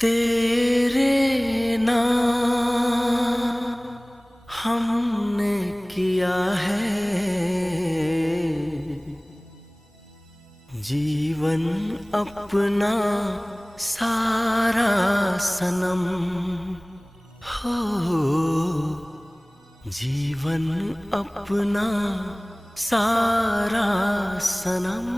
तेरे नाम हमने किया है जीवन अपना सारा सनम हो, जीवन अपना सारा सनम।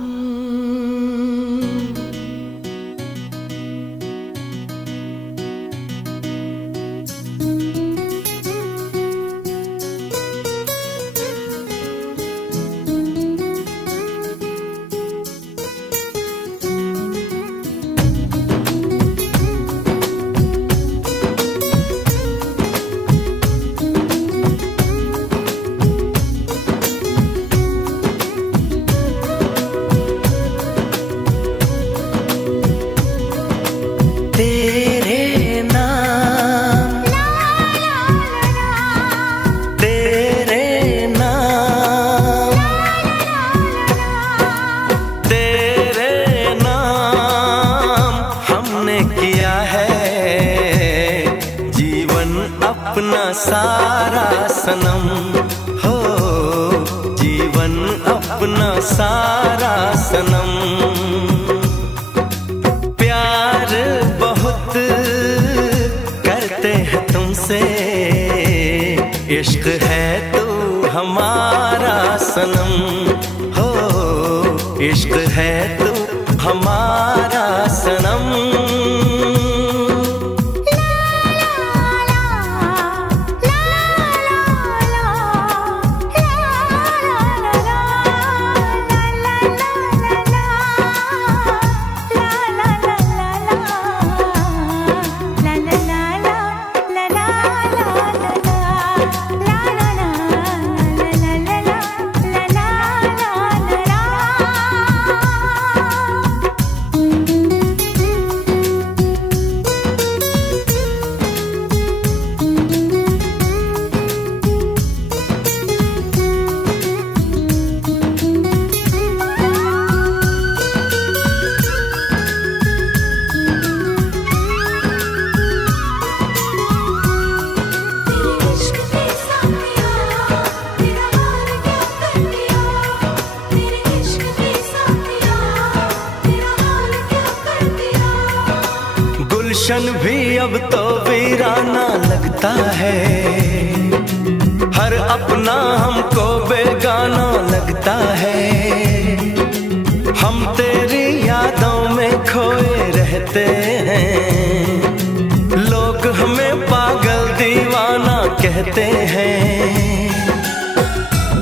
तेरे नाम तेरे नाम तेरे नाम हमने किया है जीवन अपना सारा सनम हो, जीवन अपना सारा सनम। करते हैं तुमसे इश्क है तू हमारा सनम हो, इश्क है तू हमारा सनम। गुलशन भी अब तो वीराना लगता है, हर अपना हमको बेगाना लगता है। हम तेरी यादों में खोए रहते हैं, लोग हमें पागल दीवाना कहते हैं।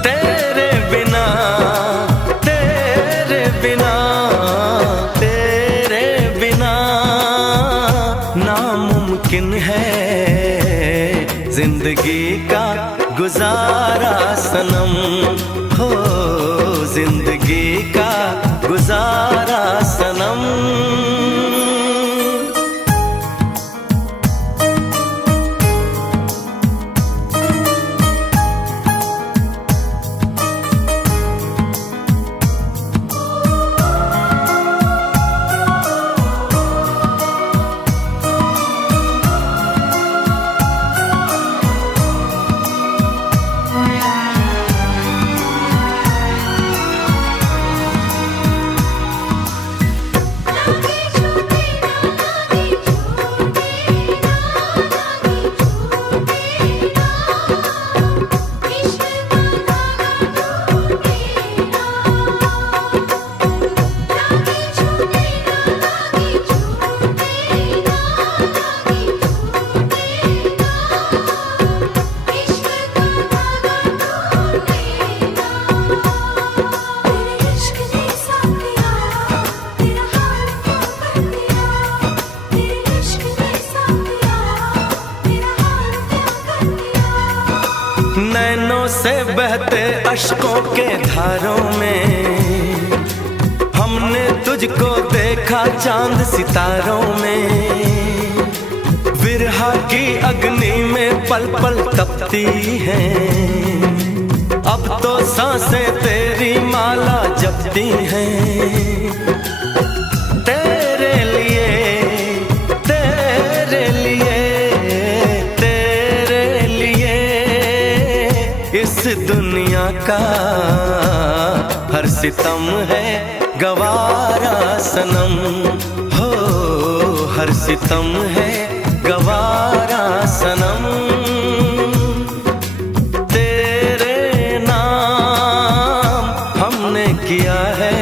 तेरे बिना तेरे बिना तेरे बिना नामुमकिन है जिंदगी का गुजारा सनम हो, जिंदगी का गुजारा सनम। नैनों से बहते अश्कों के धारों में हमने तुझको देखा चांद सितारों में। विरहा की अग्नि में पल पल तपती हैं, अब तो सांसें तेरी माला जपती हैं। तेरे लिए तेरे का हर सितम है गवारा सनम, हो हर सितम है गवारा सनम। तेरे नाम हमने किया है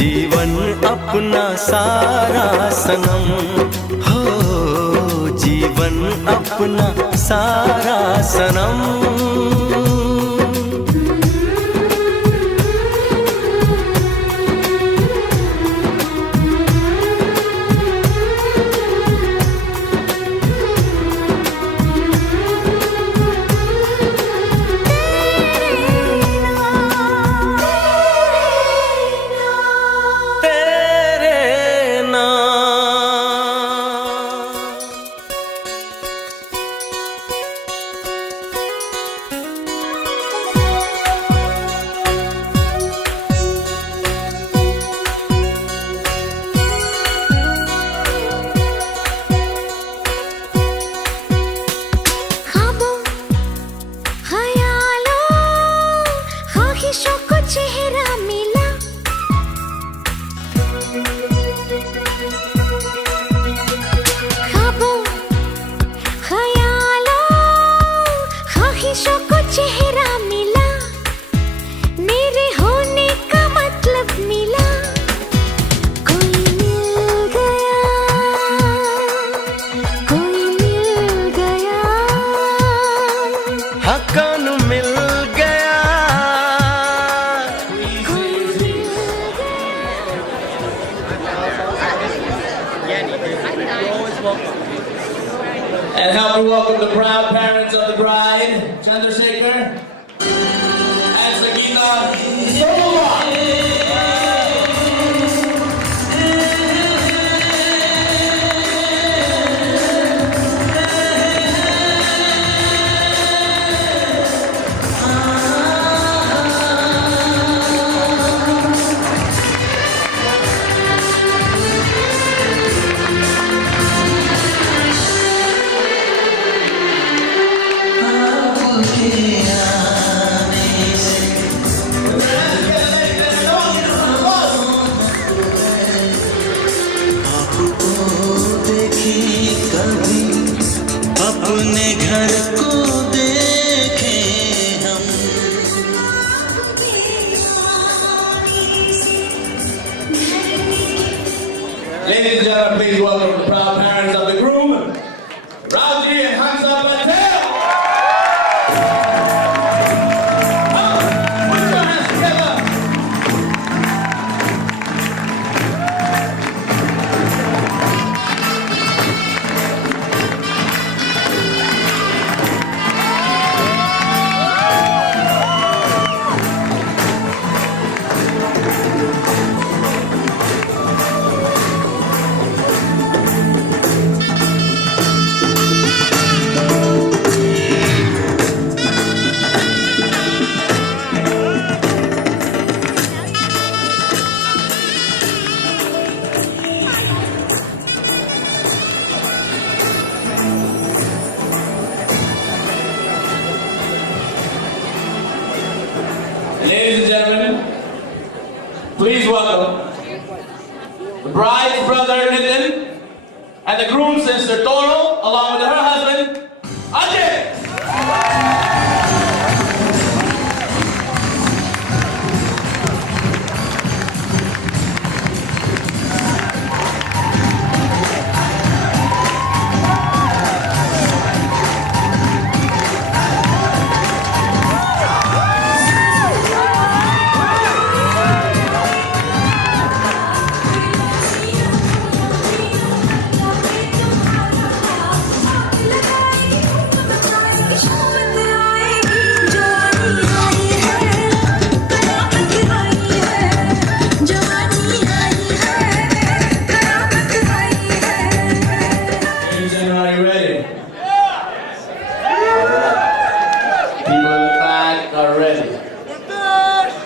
जीवन अपना सारा सनम, हो जीवन अपना सारा सनम। And help me welcome the proud parents of the bride, Chandrasekhar and Sakina Sonali. अपने घर को देखे हम। Ladies and gentlemen, please welcome the proud parents of the groom, Raji and Hansa Patel. Put your hands together. Ladies and gentlemen, please welcome the bride's brother Nitin and the groom's sister Toro, along with her husband Ajay.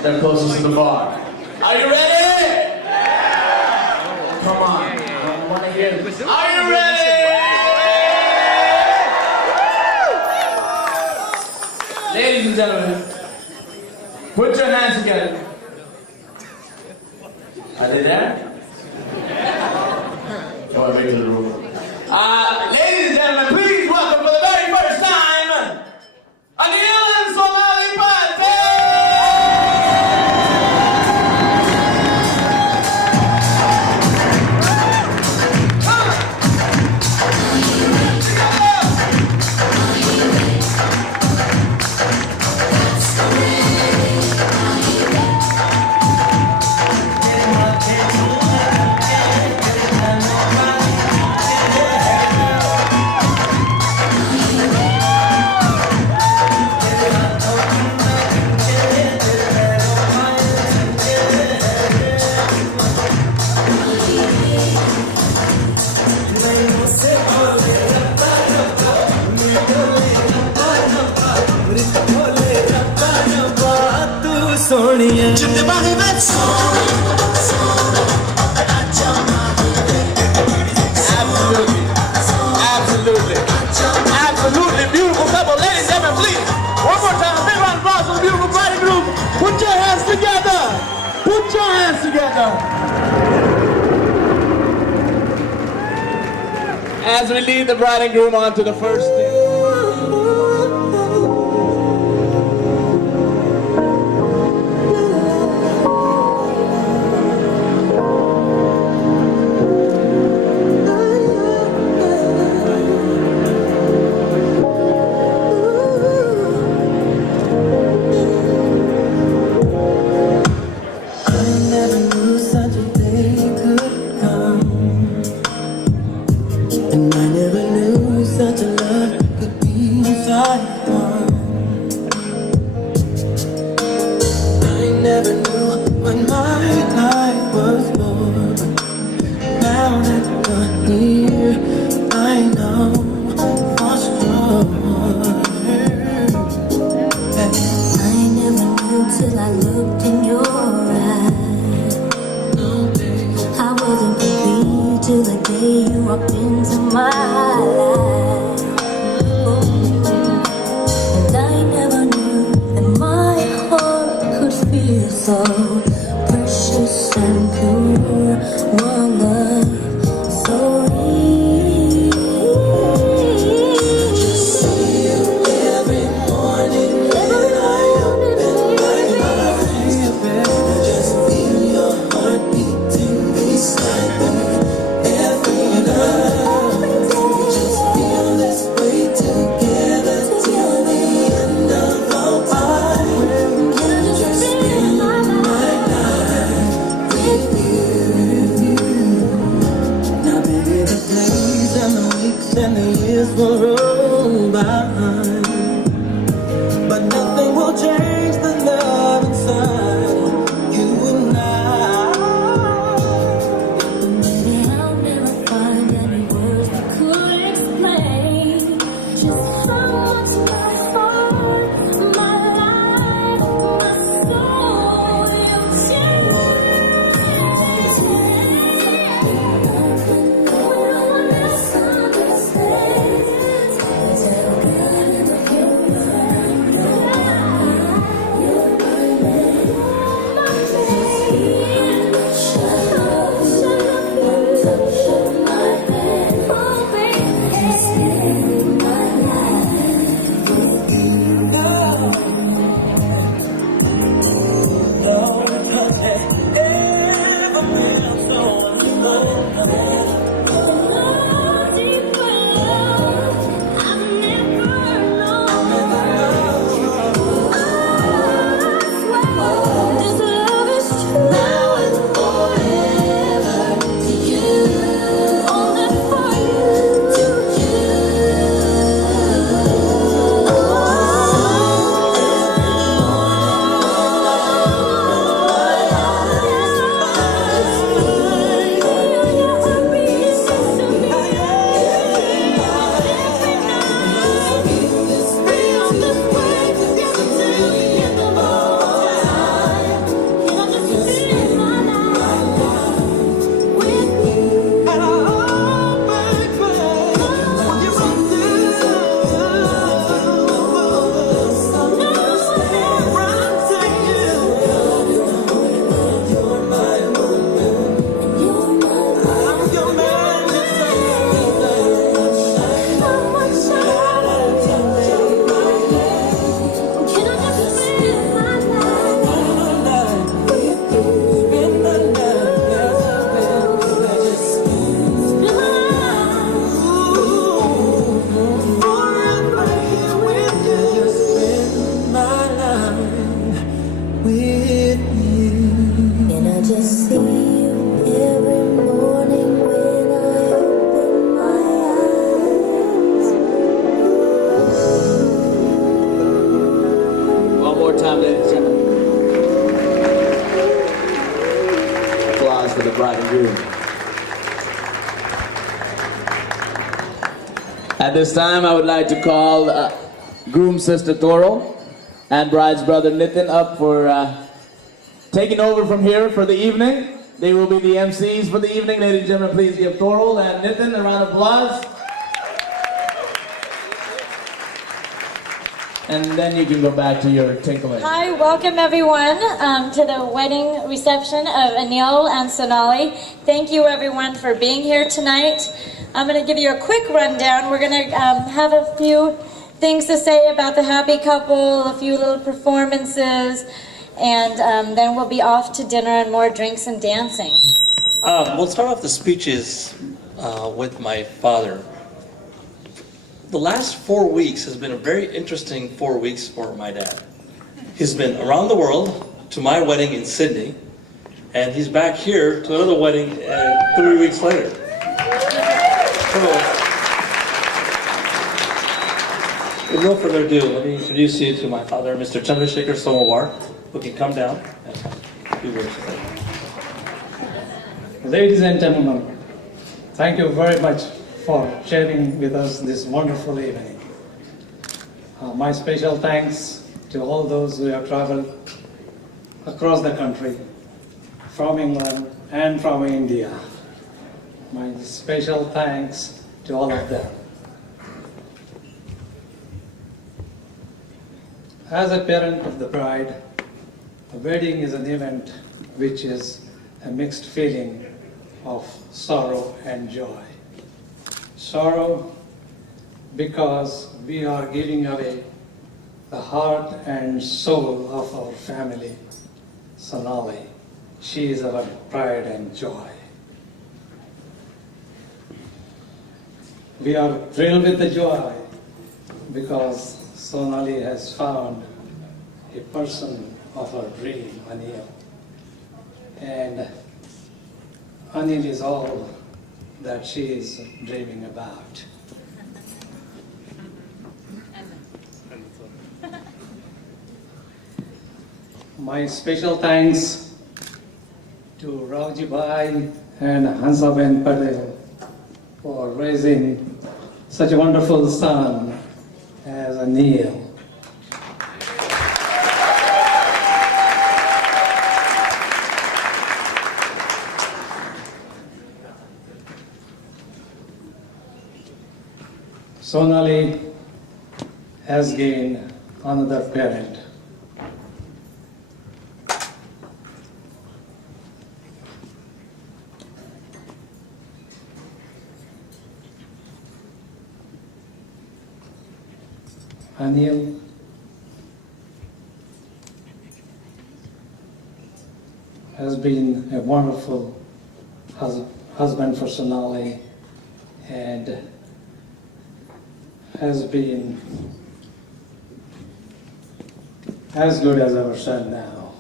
They're closest to the bar. Are you ready? Come on. I want to hear this. Are you ready? Ladies and gentlemen, Put your hands together. Are they there? Go back to the room. Ladies and gentlemen, please welcome for the very first time, Anil and Sonali. Sonia जितने बारे में Absolutely beautiful couple. Ladies and gentlemen, please, one more time, a big round of applause for the beautiful bride and groom. Put your hands together. Put your hands together. As we lead the bride and groom on to the first stage. And I never knew such a love could be inside one. I never knew when my life was for. Now that you're here, I know for sure. I never knew till I looked in your eyes. I wasn't complete till the day you walked into my life. And I never knew that my heart could feel so precious and pure. One love so real. Just see you every morning when I open my eyes. Just feel your heart beating beside me every night. Just feel this way together till the end of all time. Just feel my with you. And I just see you every morning when I open my eyes. One more time, ladies and gentlemen. Applause for the bride and groom. At this time, I would like to call groom sister Toro and bride's brother Nitin up for taking over from here for the evening. They will be the MCs for the evening. Ladies and gentlemen, please give Toro and Nitin a round of applause. And then you can go back to your tinkling. Hi, welcome everyone to the wedding reception of Anil and Sonali. Thank you everyone for being here tonight. I'm going to give you a quick rundown. We're going to have a few things to say about the happy couple, a few little performances, and then we'll be off to dinner and more drinks and dancing. We'll start off the speeches with my father. The last 4 weeks has been a very interesting 4 weeks for my dad. He's been around the world to my wedding in Sydney, and he's back here to another wedding 3 weeks later. So, with no further ado, let me introduce you to my father, Mr. Chandrasekhar Somawar, who can come down and have a few words to say. Ladies and gentlemen, thank you very much for sharing with us this wonderful evening. My special thanks to all those who have traveled across the country, from England and from India. My special thanks to all of them. As a parent of the bride, the wedding is an event which is a mixed feeling of sorrow and joy. Sorrow because we are giving away the heart and soul of our family, Sonali. She is our pride and joy. We are thrilled with the joy because Sonali has found a person of her dream, Anil. And Anil is all that she is dreaming about. My special thanks to Rauji Bhai and Hansaben Patel for raising such a wonderful son as Anil. Sonali has gained another parent. Anil has been a wonderful husband for Sonali and has been as good as our son now.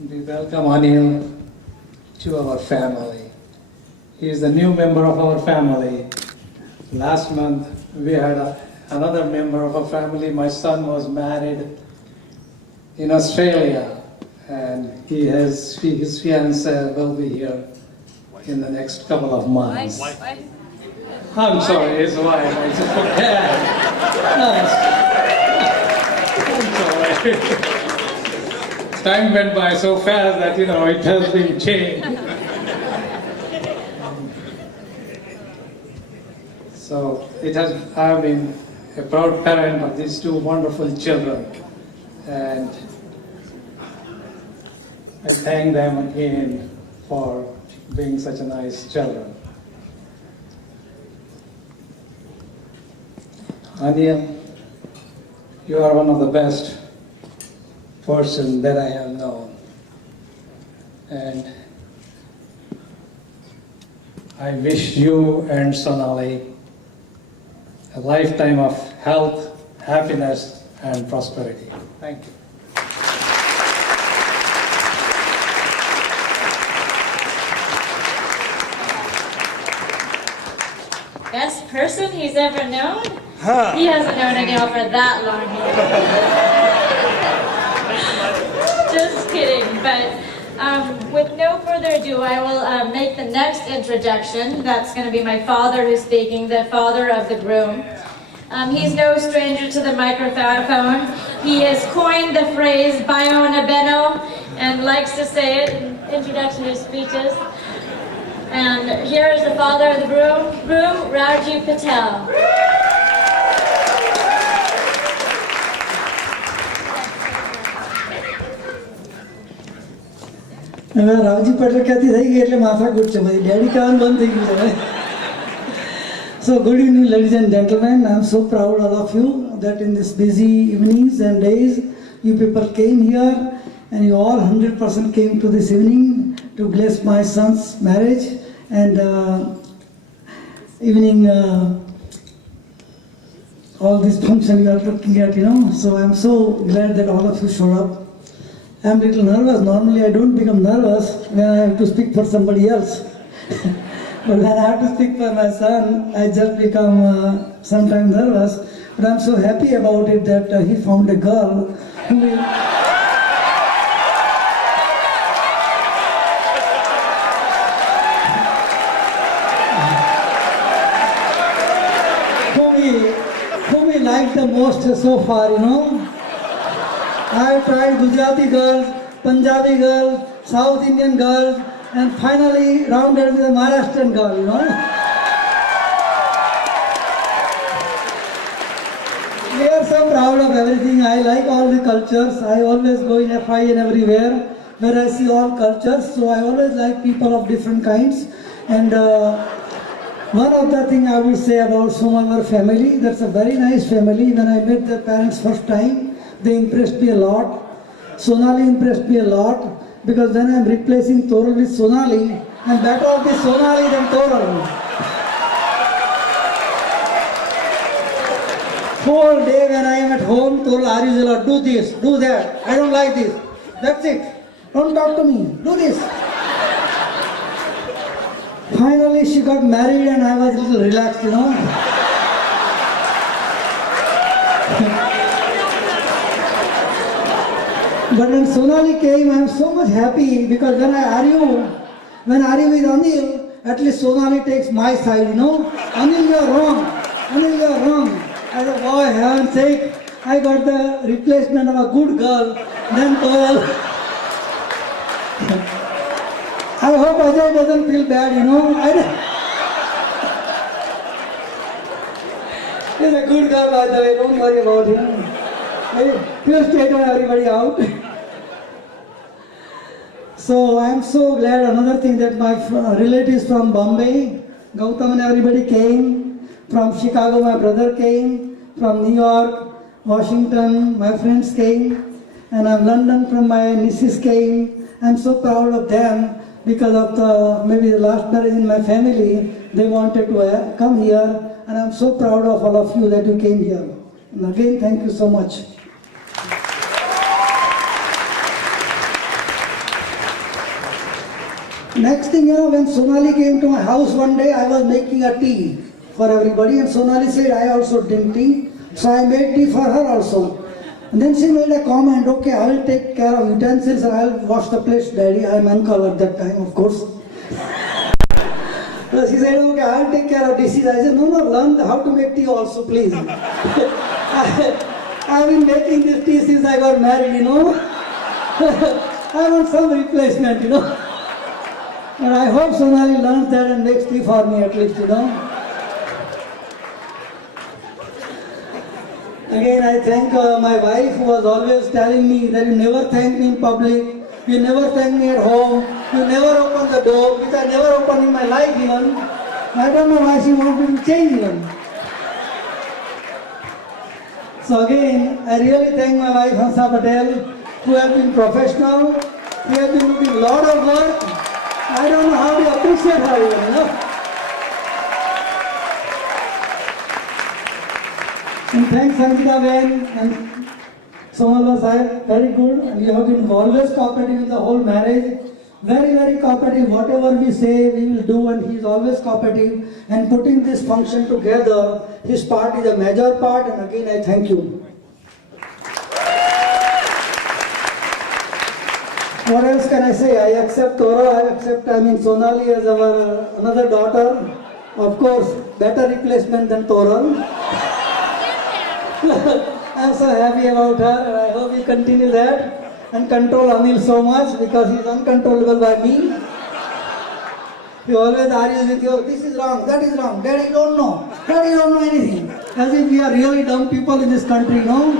We welcome Anil to our family. He is the new member of our family. Last month we had another member of our family. My son was married in Australia, and his fiancée will be here in the next couple of months. I'm sorry, his wife. I just I'm sorry. Time went by so fast that, it has been changed. So I've been a proud parent of these two wonderful children, and I thank them again for being such a nice children. Anil, you are one of the best person that I have known, and I wish you and Sonali a lifetime of health, happiness, and prosperity. Thank you. Best person he's ever known? He hasn't known Anil for that long yet. Just kidding, but with no further ado, I will make the next introduction. That's going to be my father who's speaking, the father of the groom. He's no stranger to the microphone. He has coined the phrase "Bayo Nabeno" and likes to say it in introductory speeches. And here is the father of the groom, Raju Patel. Ravji Patel ક્યાંથી થઈ ગઈ એટલે માથાકૂટ છે બધી daddy કહેવાનું બંધ થઈ ગયું છે. So good evening, ladies and gentlemen. I'm so proud all of you that in this busy evenings and days you people came here and you all 100% came to this evening to bless my son's marriage and evening all this function you are looking at, you know. So I'm so glad that all of you showed up. I'm a little nervous. Normally I don't become nervous when I have to speak for somebody else. But when I have to speak for my son, I just become sometimes nervous. But I'm so happy about it that he found a girl who will... whom he liked the most so far, you know. I tried Gujarati girls, Punjabi girls, South Indian girls, and finally rounded with a Maharashtrian girl, you know. We are so proud of everything. I like all the cultures. I always go in FI and everywhere where I see all cultures. So I always like people of different kinds. And one of the things I would say about Somavar family, that's a very nice family. When I met their parents first time, they impressed me a lot. Sonali impressed me a lot because when I'm replacing Toral with Sonali, I'm better off with Sonali than Toral. Whole day when I am at home, Toral argues a lot, do this, do that, I don't like this, that's it, don't talk to me, do this. Finally she got married and I was a little relaxed, you know. But when Sonali came, I am so much happy because when I argue with Anil, at least Sonali takes my side, you know. Anil, you are wrong. Anil, you are wrong. I said, boy, heaven's sake, I got the replacement of a good girl, then Toil. I hope Ajay doesn't feel bad, you know. He's a good girl, by the way, don't worry about him. He'll straighten everybody out. So I am so glad. Another thing that my relatives from Bombay, Gautam and everybody came. From Chicago, my brother came. From New York, Washington, my friends came. And from London, from my nieces came. I'm so proud of them because of maybe the last marriage in my family. They wanted to come here. And I'm so proud of all of you that you came here. And again, thank you so much. Next thing, you know, when Sonali came to my house one day, I was making a tea for everybody, and Sonali said, I also drink tea, so I made tea for her also. And then she made a comment, okay, I will take care of utensils, and I will wash the plates, Daddy. I am uncle at that time, of course. So she said, okay, I will take care of dishes. I said, no, learn how to make tea also, please. I have been making this tea since I got married, you know. I want some replacement, you know. And I hope Sonali learns that and makes tea for me at least, you know. Again, I thank my wife who was always telling me that you never thank me in public, you never thank me at home, you never open the door, which I never opened in my life even. I don't know why she wanted to change even. So again, I really thank my wife Hansa Patel, who has been professional, who has been doing a lot of work. I don't know how to appreciate her even, you know. And thanks Sanjita Ben and Sonali Sahib, very good. And you have been always cooperative in the whole marriage. Very, very cooperative. Whatever we say, we will do, and he is always cooperative. And putting this function together, his part is a major part, and again I thank you. What else can I say? I accept Tora, I accept, Sonali as our another daughter. Of course, better replacement than Tora. I'm so happy about her, and I hope we continue that and control Anil so much because he's uncontrollable by me. He always argues with you, this is wrong, that is wrong, Daddy don't know, Daddy don't know anything. As if we are really dumb people in this country, no?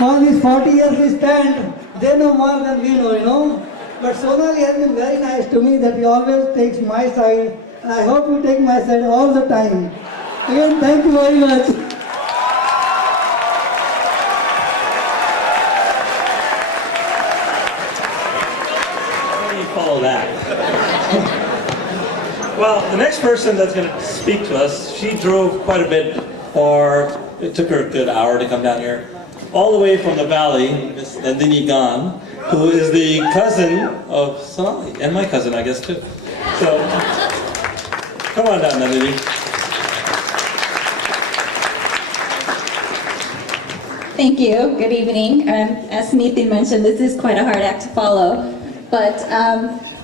All these 40 years we spent, they know more than we know, you know. But Sonali has been very nice to me that he always takes my side, and I hope you take my side all the time. Again, thank you very much. Follow that. Well, the next person that's going to speak to us, she drove quite a bit, or it took her a good hour to come down here, all the way from the valley, Miss Nandini Gan, who is the cousin of Sonali, and my cousin, I guess, too. So, come on down, Nandini. Thank you. Good evening. As Nitin mentioned, this is quite a hard act to follow. But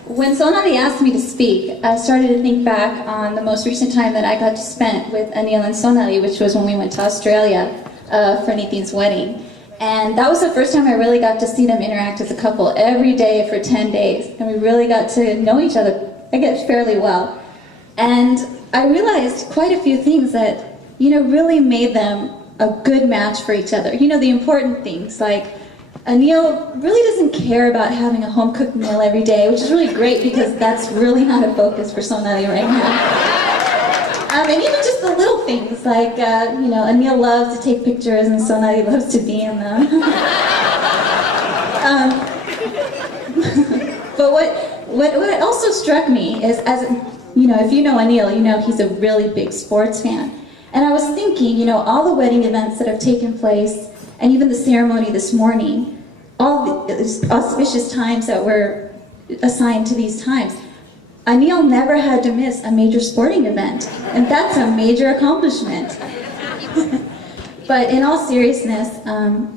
when Sonali asked me to speak, I started to think back on the most recent time that I got to spend with Anil and Sonali, which was when we went to Australia for Nitin's wedding. And that was the first time I really got to see them interact as a couple every day for 10 days. And we really got to know each other, I guess, fairly well. And I realized quite a few things that, really made them a good match for each other. The important things, like Anil really doesn't care about having a home-cooked meal every day, which is really great because that's really not a focus for Sonali right now. And even just the little things, like, Anil loves to take pictures and Sonali loves to be in them. But what also struck me is, if you know Anil, he's a really big sports fan. And I was thinking, all the wedding events that have taken place, and even the ceremony this morning, all the auspicious times that were assigned to these times, Anil never had to miss a major sporting event, and that's a major accomplishment. But in all seriousness,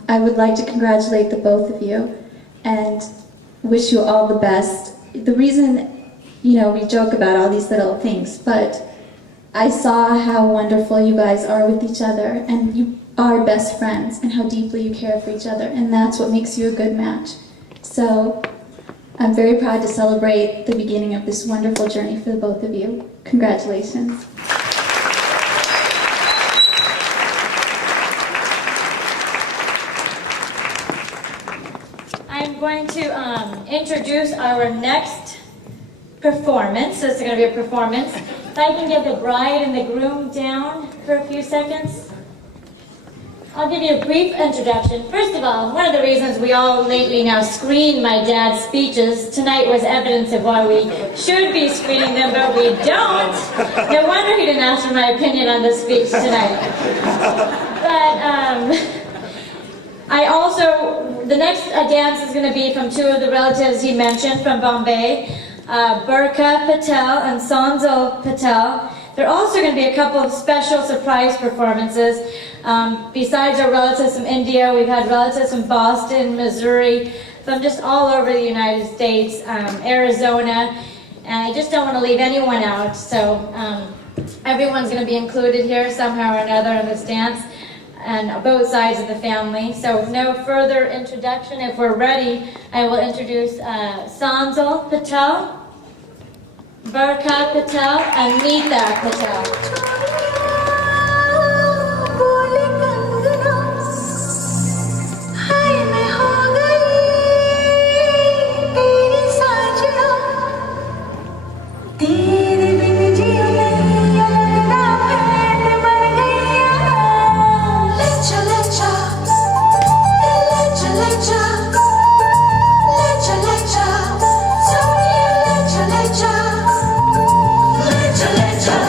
I would like to congratulate the both of you and wish you all the best. The reason, we joke about all these little things, but I saw how wonderful you guys are with each other, and you are best friends, and how deeply you care for each other, and that's what makes you a good match. So I'm very proud to celebrate the beginning of this wonderful journey for the both of you. Congratulations. I'm going to introduce our next performance. So it's going to be a performance. If I can get the bride and the groom down for a few seconds. I'll give you a brief introduction. First of all, one of the reasons we all lately now screen my dad's speeches, tonight was evidence of why we should be screening them, but we don't. No wonder he didn't ask for my opinion on this speech tonight. But the next dance is going to be from two of the relatives he mentioned from Bombay, Burka Patel and Sonali Patel. There are also going to be a couple of special surprise performances. Besides our relatives from India, we've had relatives from Boston, Missouri, from just all over the United States, Arizona, and I just don't want to leave anyone out, so everyone's going to be included here somehow or another in this dance, and both sides of the family. So with no further introduction, if we're ready, I will introduce Sonali Patel, Burka Patel, and Nita Patel. Lecha, lecha,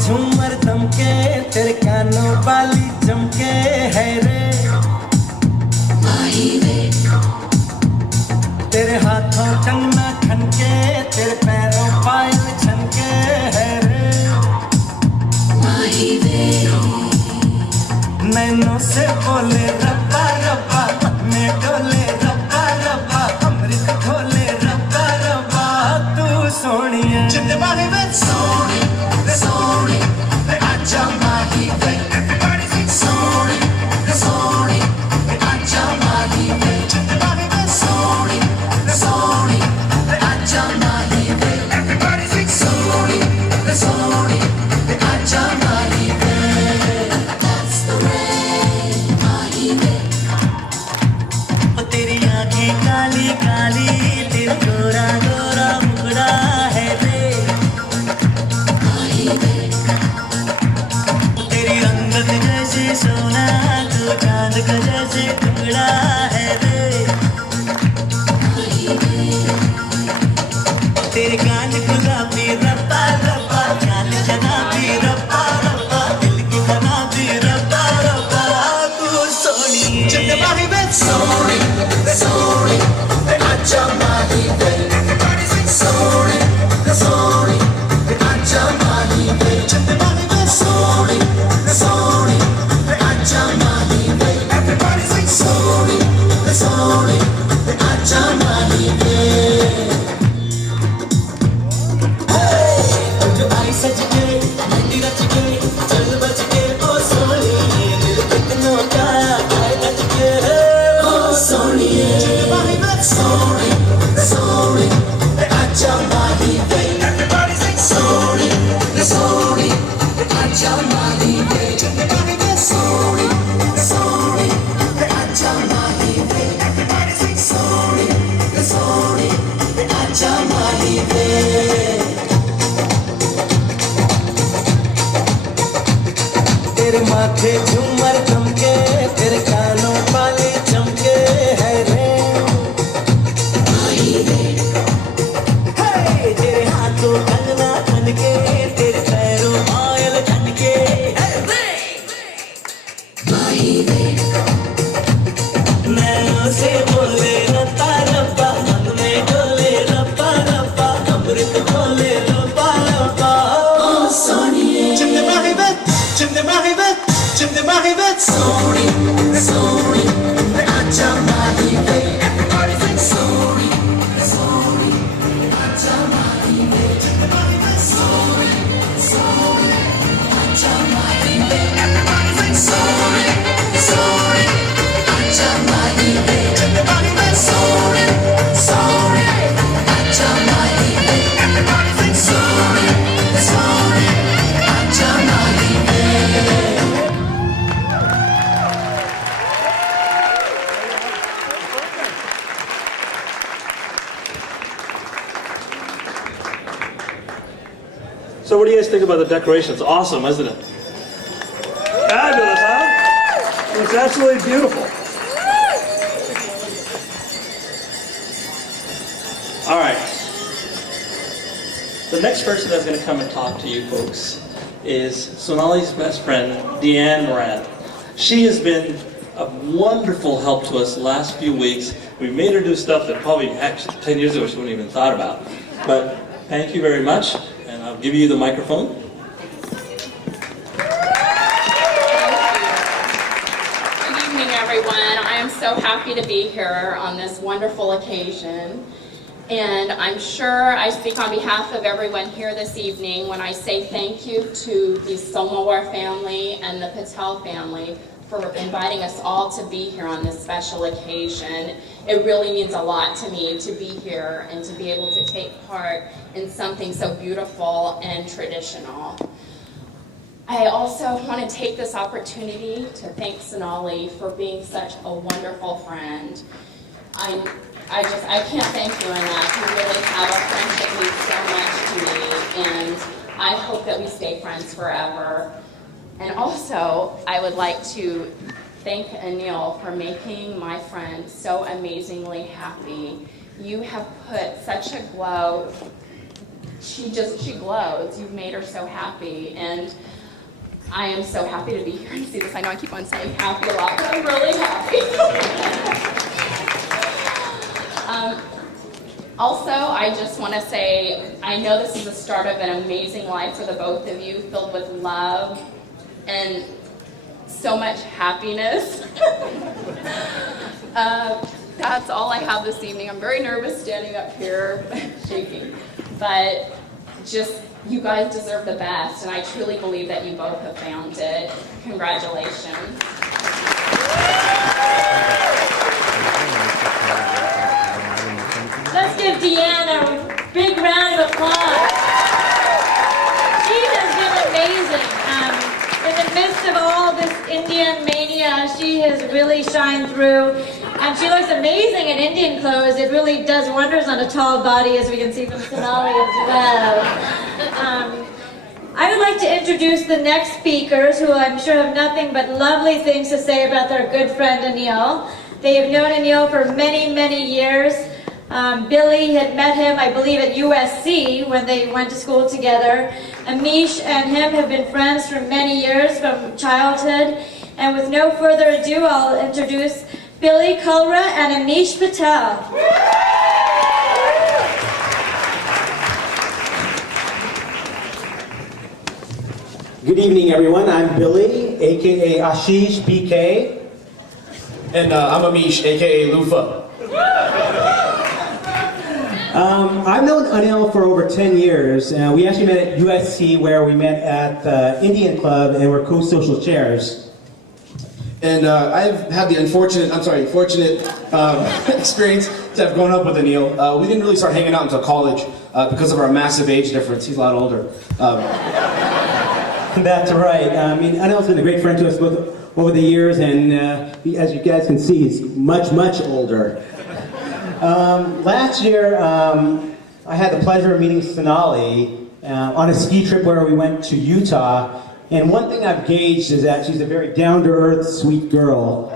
झूमर दमके तेरे कानों वाली चमके है रे माही वे तेरे हाथों कंगना खनके तेरे पैरों पायल छनके है रे माही वे नैनों से बोले रब्बा रब्बा में डोले रब्बा रब्बा अमृत खोले रब्बा रब्बा तू सोनी है जिंदे माही वे सोनी सोनी आजा माही वे everybody sing सोनी सोनी आजा माही वे जिंदे माही वे सोनी सोनी आजा माही वे everybody sing सोनी सोनी आजा माही वे that's the way माही वे तेरी आँखें काली काली तेरा गोरा गोरा मुखड़ा है रे माही वे तेरी रंगत जैसे सोना तो चांद का जैसे टुकड़ा है रे माही वे तेरे कान गुलाबी रब्बा रब्बा चाल शराबी रब्बा रब्बा दिल की खराबी रब्बा रब्बा तू सोनी जिंदे माही वे सोनी सोनी आजा माही वे everybody sing सोनी सोनी आजा माही वे जिंदे माही वे सोनी सोनी आजा माही वे everybody sing सोनी सोनी आजा माही वे जो आई सज के मेहंदी रच के चल बच के ओ सोनी दिल कितनों का आए नच के ओ सोनी माही वे सोनी सोनी आजा माही वे everybody sing सोनी सोनी आजा माही वे माही वे सोनी सोनी आजा माही वे everybody sing सोनी सोनी आजा माही वे तेरे माथे झूमर चमके तेरे कानों वाली चमके है रे माही वे तेरे हाथों कंगना खनके तेरे पैरों पायल छनके है रे माही वे नैनों से बोले रब्बा रब्बा मन में डोले रब्बा रब्बा अमृत खोले रब्बा रब्बा ओ सोनिए जिंदे माही वे जिंदे माही वे जिंदे माही वे सोनी सोनी आजा माही वे everybody sing सोनी सोनी आजा माही वे जिंदे माही वे सोनी सोनी आजा माही वे everybody sing सोनी सोनी आजा माही वे जिंदे माही वे सोनी सोनी आजा माही वे everybody sing सोनी सोनी आजा माही वे So what do you guys think about the decorations? Awesome, isn't it? Fabulous, huh? It's absolutely beautiful. All right. The next person that's going to come and talk to you folks is Sonali's best friend, Deanne Moran. She has been a wonderful help to us the last few weeks. We made her do stuff that probably actually 10 years ago she wouldn't even thought about. But thank you very much, and I'll give you the microphone. Good evening, everyone. I am so happy to be here on this wonderful occasion. And I'm sure I speak on behalf of everyone here this evening when I say thank you to the Somawar family and the Patel family for inviting us all to be here on this special occasion. It really means a lot to me to be here and to be able to take part in something so beautiful and traditional. I also want to take this opportunity to thank Sonali for being such a wonderful friend. I can't thank you enough. You really have a friendship that means so much to me, and I hope that we stay friends forever. And also, I would like to thank Anil for making my friend so amazingly happy. You have put such a glow she glows. You've made her so happy, and I am so happy to be here and see this. I know I keep on saying happy a lot, but I'm really happy. Also, I just want to say, I know this is the start of an amazing life for the both of you, filled with love and so much happiness. That's all I have this evening. I'm very nervous standing up here, shaking, but just, you guys deserve the best, and I truly believe that you both have found it. Congratulations. Let's give Deanne a big round of applause. She has been amazing. In the midst of all this Indian mania, she has really shined through. And she looks amazing in Indian clothes. It really does wonders on a tall body, as we can see from Sonali as well. I would like to introduce the next speakers, who I'm sure have nothing but lovely things to say about their good friend Anil. They have known Anil for many, many years. Billy had met him, I believe, at USC when they went to school together. Amish and him have been friends for many years, from childhood. And with no further ado, I'll introduce Billy Kalra and Amish Patel. Good evening, everyone. I'm Billy, aka Ashish BK. And I'm Amish, aka Lufa. I've known Anil for over 10 years. We actually met at USC, where we met at the Indian Club and we're co-social chairs. And I've had the fortunate experience to have grown up with Anil. We didn't really start hanging out until college because of our massive age difference. He's a lot older. That's right. I mean, Anil's been a great friend to us both over the years, and as you guys can see, he's much, much older. Last year, I had the pleasure of meeting Sonali on a ski trip where we went to Utah, and one thing I've gauged is that she's a very down-to-earth, sweet girl.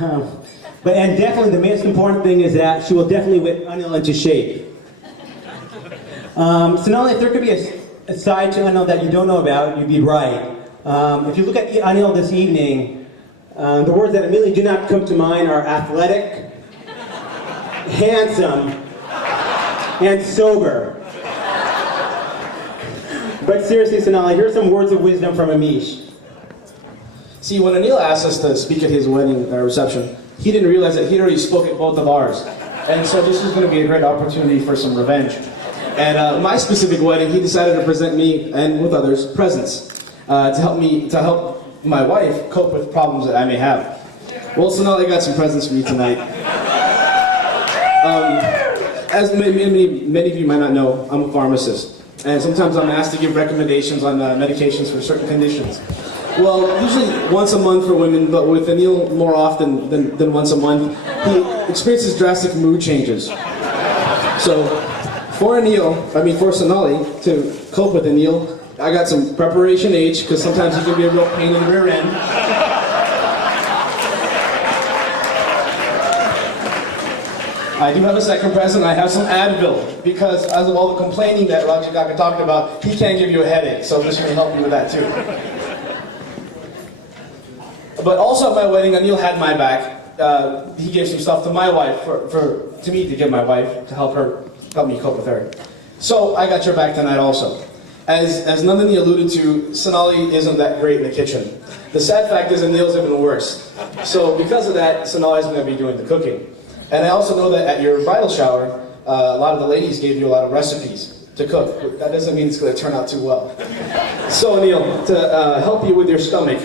And definitely the most important thing is that she will definitely whip Anil into shape. Sonali, if there could be a side to Anil that you don't know about, you'd be right. If you look at Anil this evening, the words that immediately do not come to mind are athletic, handsome, and sober. But seriously, Sonali, here's some words of wisdom from Amish. See, when Anil asked us to speak at his wedding reception, he didn't realize that he'd already spoke at both of ours. And so this was going to be a great opportunity for some revenge. And my specific wedding, he decided to present me, and with others, presents to help my wife cope with problems that I may have. Well, Sonali got some presents for me tonight. As many of you might not know, I'm a pharmacist. And sometimes I'm asked to give recommendations on medications for certain conditions. Well, usually once a month for women, but with Anil more often than once a month, he experiences drastic mood changes. So, for Sonali, to cope with Anil, I got some Preparation H, because sometimes he can be a real pain in the rear end. I do have a second present. I have some Advil, because as of all the complaining that Raja Kaka talked about, he can give you a headache, so this may help you with that too. But also at my wedding, Anil had my back. He gave some stuff to my wife, to me to give my wife, to help me cope with her. So I got your back tonight also. As Nandini alluded to, Sonali isn't that great in the kitchen. The sad fact is Anil's even worse. So because of that, Sonali's going to be doing the cooking. And I also know that at your bridal shower, a lot of the ladies gave you a lot of recipes to cook. That doesn't mean it's going to turn out too well. So Anil, to help you with your stomach,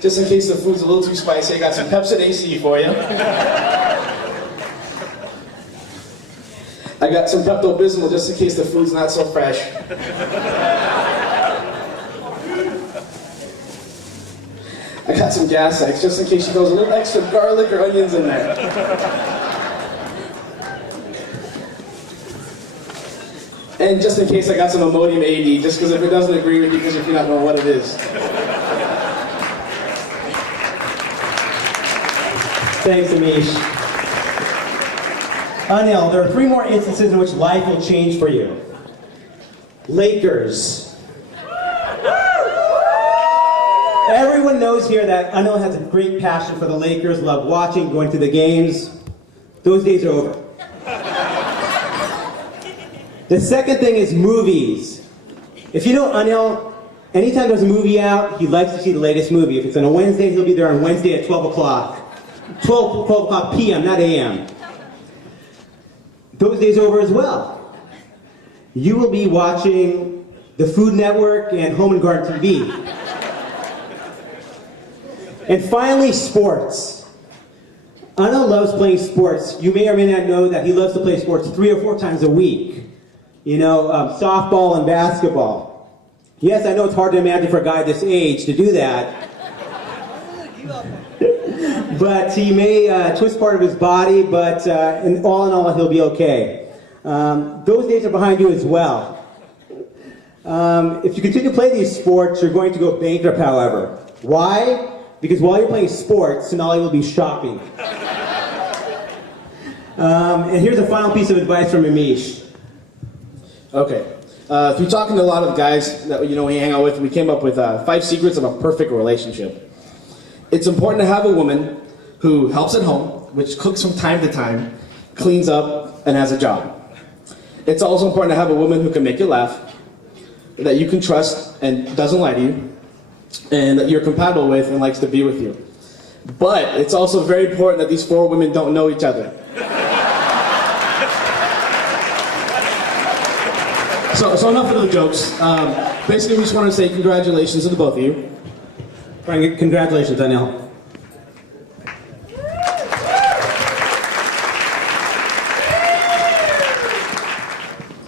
just in case the food's a little too spicy, I got some Pepsi AC for you. I got some Pepto-Bismol just in case the food's not so fresh. I got some gas X just in case she throws a little extra garlic or onions in there. And just in case I got some Imodium AD, just because if it doesn't agree with you, because if you not know what it is. Thanks, Amish. Anil, there are 3 more instances in which life will change for you. Lakers. Everyone knows here that Anil has a great passion for the Lakers, love watching, going to the games. Those days are over. The second thing is movies. If you know Anil, anytime there's a movie out, he likes to see the latest movie. If it's on a Wednesday, he'll be there on Wednesday at 12 o'clock. 12 o'clock p.m., not a.m. Those days are over as well. You will be watching the Food Network and Home and Garden TV. And finally, sports. Anil loves playing sports. You may or may not know that he loves to play sports 3 or 4 times a week. You know, softball and basketball. Yes, I know it's hard to imagine for a guy this age to do that. But he may twist part of his body, but in all, he'll be okay. Those days are behind you as well. If you continue to play these sports, you're going to go bankrupt, however. Why? Because while you're playing sports, Sonali will be shopping. And here's a final piece of advice from Amish. Okay. Through talking to a lot of guys that we hang out with, we came up with 5 secrets of a perfect relationship. It's important to have a woman who helps at home, which cooks from time to time, cleans up, and has a job. It's also important to have a woman who can make you laugh, that you can trust and doesn't lie to you, and that you're compatible with and likes to be with you. But it's also very important that these 4 women don't know each other. So enough of the jokes. Basically, we just want to say congratulations to the both of you. Congratulations, Anil.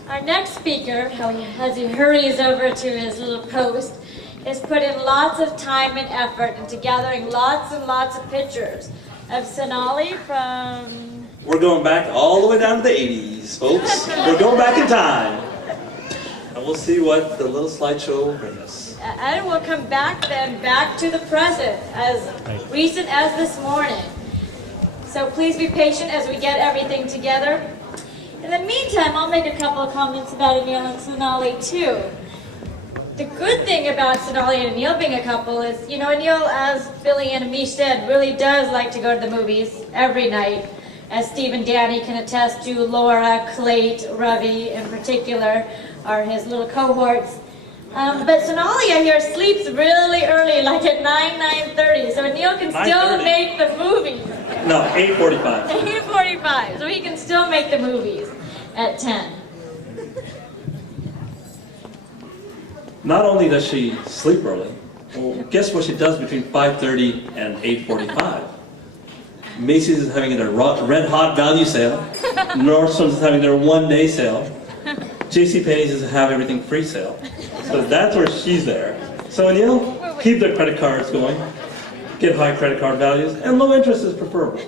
Our next speaker, as he hurries over to his little post, has put in lots of time and effort into gathering lots and lots of pictures of Sonali from... We're going back all the way down to the 80s, folks. We're going back in time. And we'll see what the little slideshow will bring us. And we'll come back to the present, as recent as this morning. So please be patient as we get everything together. In the meantime, I'll make a couple of comments about Anil and Sonali too. The good thing about Sonali and Anil being a couple is, Anil, as Billy and Amish said, really does like to go to the movies every night. As Steve and Danny can attest to, Laura, Clayt, Ravi in particular are his little cohorts. But Sonali, I hear, sleeps really early, like at 9:30, so Anil can still make the movies. No, 8:45. 8:45, so he can still make the movies at 10. Not only does she sleep early, well, guess what she does between 5:30 and 8:45? Macy's is having their red hot value sale. Nordstrom's is having their one-day sale. JCPenney's is have everything free sale. So that's where she's there. So Anil, keep their credit cards going. Get high credit card values, and low interest is preferable.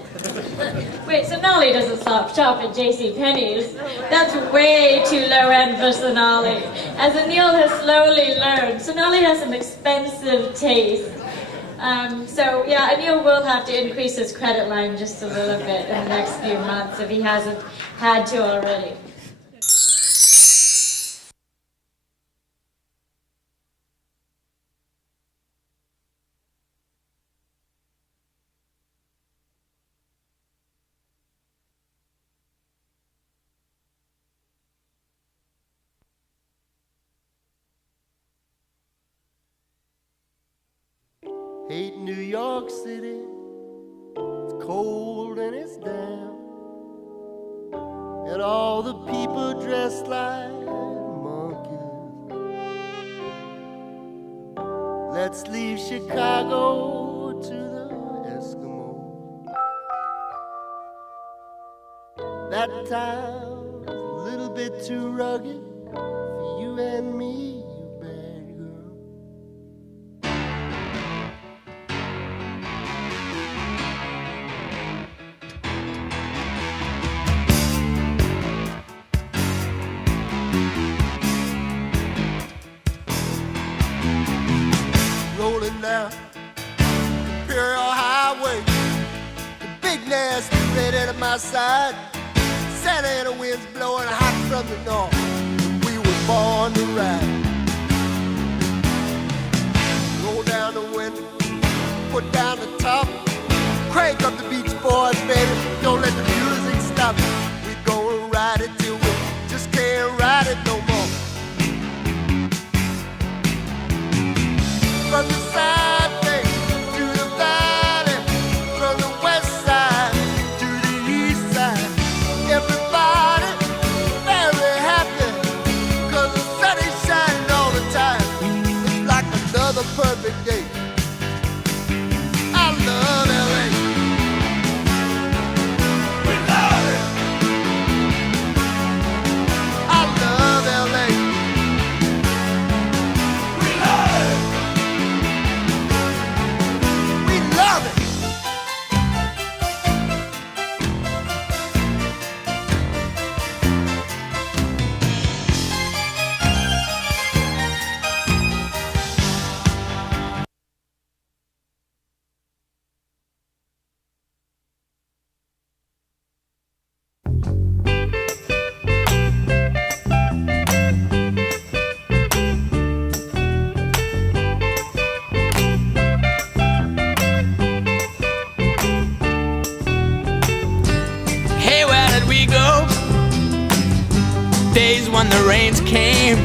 Wait, Sonali doesn't shop at JCPenney's. That's way too low end for Sonali. As Anil has slowly learned, Sonali has some expensive taste. So yeah, Anil will have to increase his credit line just a little bit in the next few months if he hasn't had to already. Hate New York City, it's cold and it's damp, and all the people dressed like monkeys. Let's leave Chicago to the Eskimos. That town's a little bit too rugged for you and me. Rolling down Imperial Highway, the big nasty redhead at my side, Santa Ana winds blowing hot from the north. We were born to ride. Roll down the window, put down the top, crank up the Beach Boys, baby. Don't let the music stop. We gonna ride it till we just can't ride it no more. From the side bay to the valley, from the west side to the east side, everybody very happy, 'cause the sun is shining all the time. It's like another perfect day. I love LA. We love it. I love LA. We love it. We love it. Hey, where did we go? Days when the rains came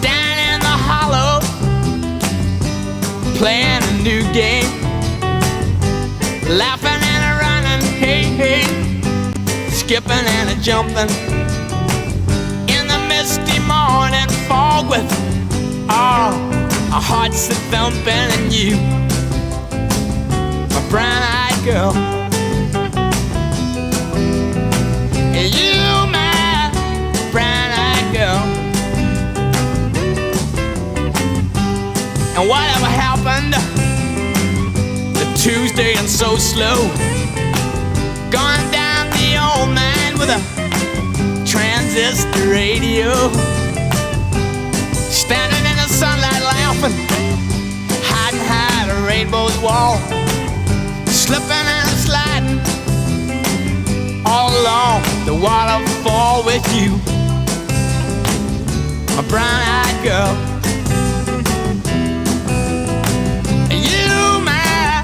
down in the hollow, playing a new game, laughing and a running, hey, hey, skipping and a jumping in the misty morning fog with our hearts a thumping, and you, my brown-eyed girl. You, my brown-eyed girl. And whatever happened to Tuesday and so slow, going down the old man with a transistor radio, standing in the sunlight laughing, hiding behind a rainbow's wall, slipping and sliding all along the waterfall with you, my brown-eyed girl. You, my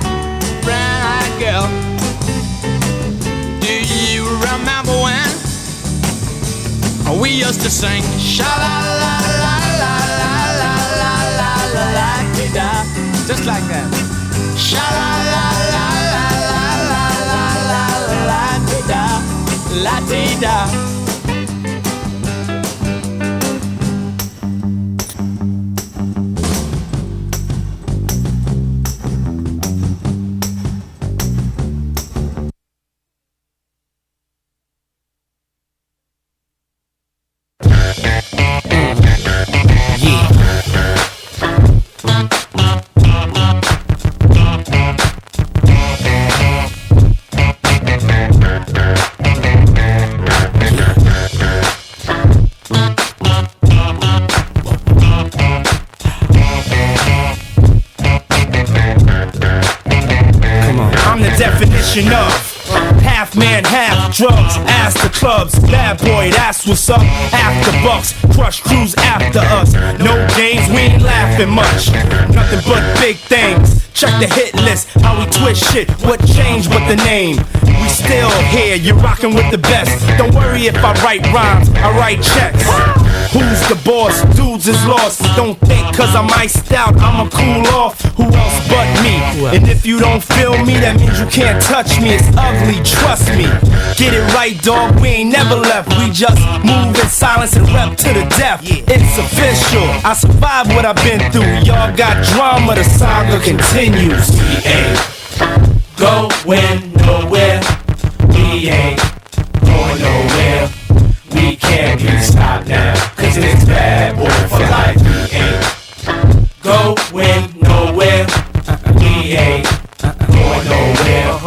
brown-eyed girl. Do you remember when we used to sing sha-la-la-la-la-la-la-la-la-la-la-la-la-la-la-la, just like that? Sha-la-la-la-la-la-la-la-la-la-la-la-la, la-dee-da. Of half man, half drugs, ass to clubs, bad boy, that's what's up. After bucks, crush crews after us. No games, we ain't laughing much. Nothing but big things. Check the hit list, how we twist shit. What changed but the name? We still here, you're rocking with the best. Don't worry if I write rhymes, I write checks. Who's the boss? Dudes is lost. Don't think cause I'm iced out, I'ma cool off. Who else but me? And if you don't feel me, that means you can't touch me. It's ugly, trust me. Get it right, dog, we ain't never left. We just move in silence and rep to the death. It's official, I survived what I've been through. Y'all got drama, the saga continues. We ain't going nowhere. We ain't going nowhere. We can't be stopped now, cause it's bad boy for life. We ain't going nowhere. We ain't going nowhere.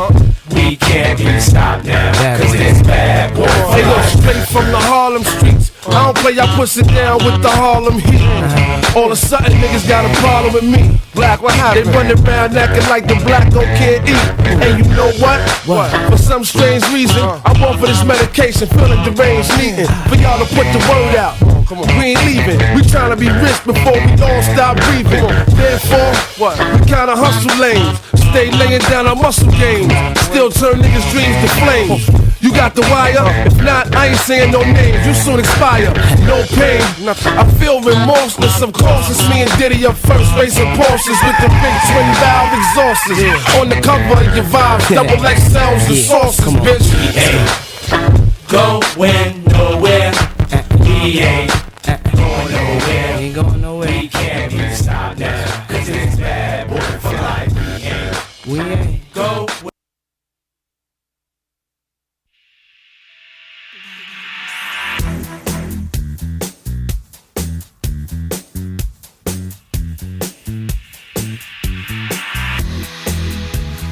We can't be stopped now, cause it's bad boy for life. They go straight from the Harlem streets. I don't play y'all push it down with the Harlem Heat. All of a sudden, niggas got a problem with me. Black, what happened? They run around acting like the black don't can't eat. And you know what? For some strange reason, I'm on for this medication, feeling deranged, needing for y'all to put the word out. We ain't leaving. We tryna be rich before we all stop breathing. Therefore, we kinda hustle lanes. Stay laying down our muscle games. Still turn niggas' dreams to flames. You got the wire? If not, I ain't saying no names. You soon expire. No pain. I feel remorseless. Of course, it's me and Diddy up first, racing Porsches with the big twin valve exhausters. On the cover of your vibes, double XLs and sauces, bitch. Going nowhere. We ain't going nowhere. Ain't going nowhere. We can't be stopped now. Cause it's bad boy for life. We ain't. Go.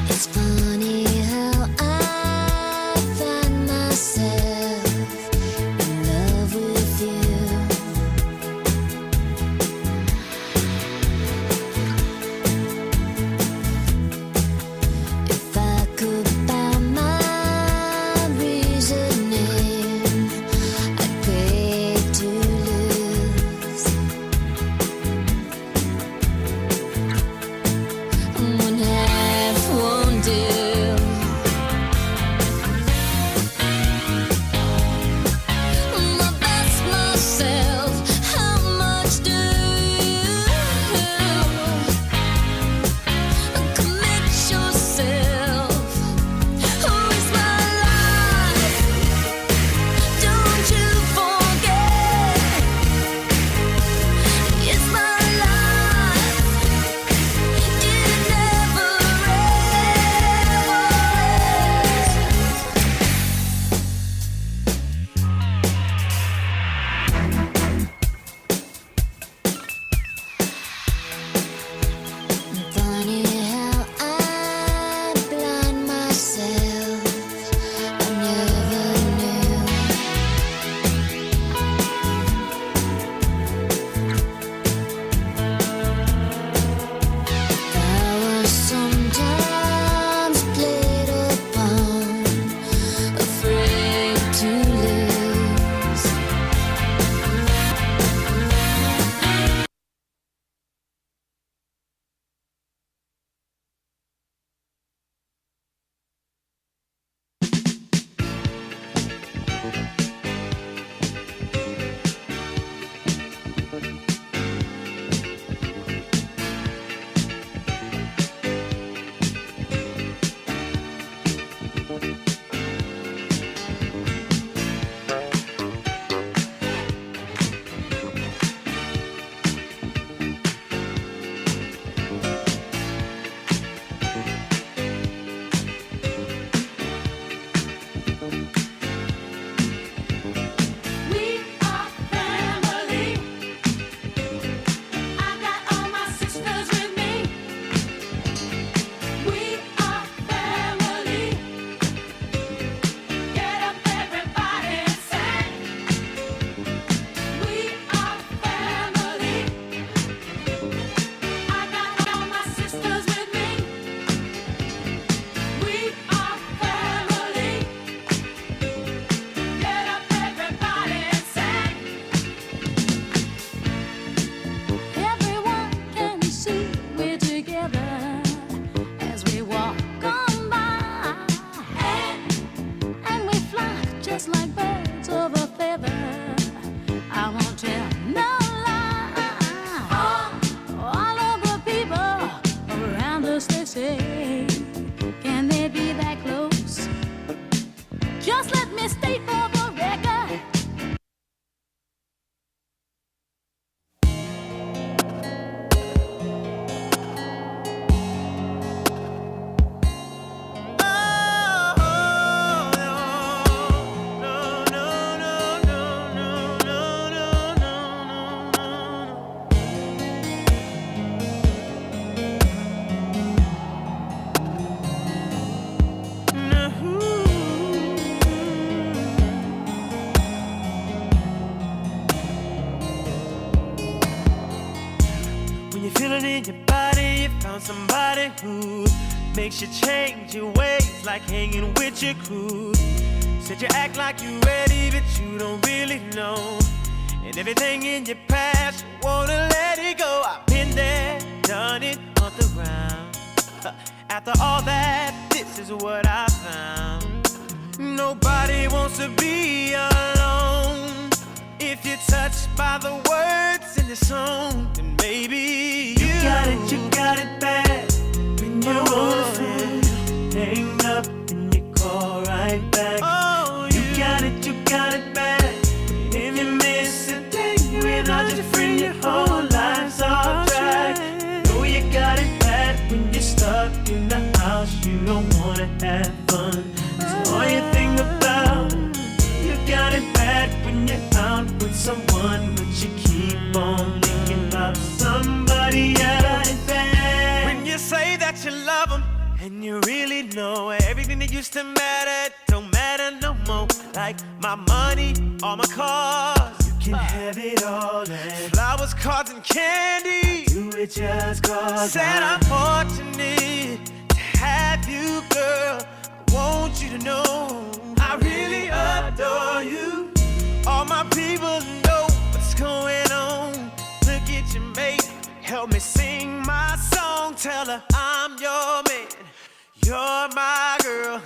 It's funny how I find myself in love with you. found somebody who makes you change your ways, like hanging with your crew. Said you act like you ready, but you don't really know. And everything in your past, you wanna let it go. I've been there, done it on the ground. After all that, this is what I found. Nobody wants to be alone. If you're touched by the words in the song, then maybe you got it bad. When you're on the phone, hang up and you call right back. Oh, you got it bad. If you miss a day without your friend, your whole life's off track. Know you got it bad when you're stuck in the house, you don't wanna have fun. That's all you think about. You got it bad when you're out with someone, but you keep on thinking about somebody else. When you say that you love them, and you really know everything that used to matter don't matter no more. Like my money, all my cars, you can have it all. And flowers, cards, and candy, do it just cause. Said I'm fortunate to have you, girl. I want you to know I really adore you. All my people know what's going on. Look at your mate, help me sing my song. Tell her I'm your man, you're my girl.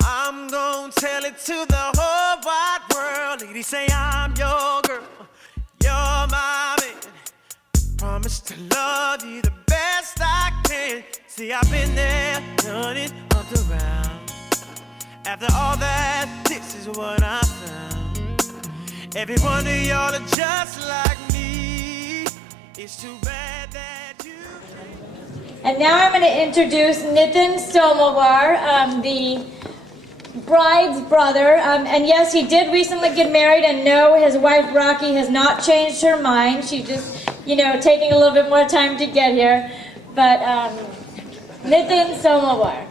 I'm gonna tell it to the whole wide world. Ladies say I'm your girl, you're my man. Promise to love you the best I can. See, I've been there, done it up around. After all that, this is what I found. Every one of y'all are just like me. It's too bad that you... And now I'm going to introduce Nitin Somawar, the bride's brother. And yes, he did recently get married, and no, his wife Rocky has not changed her mind. She just, taking a little bit more time to get here. But Nitin Somawar.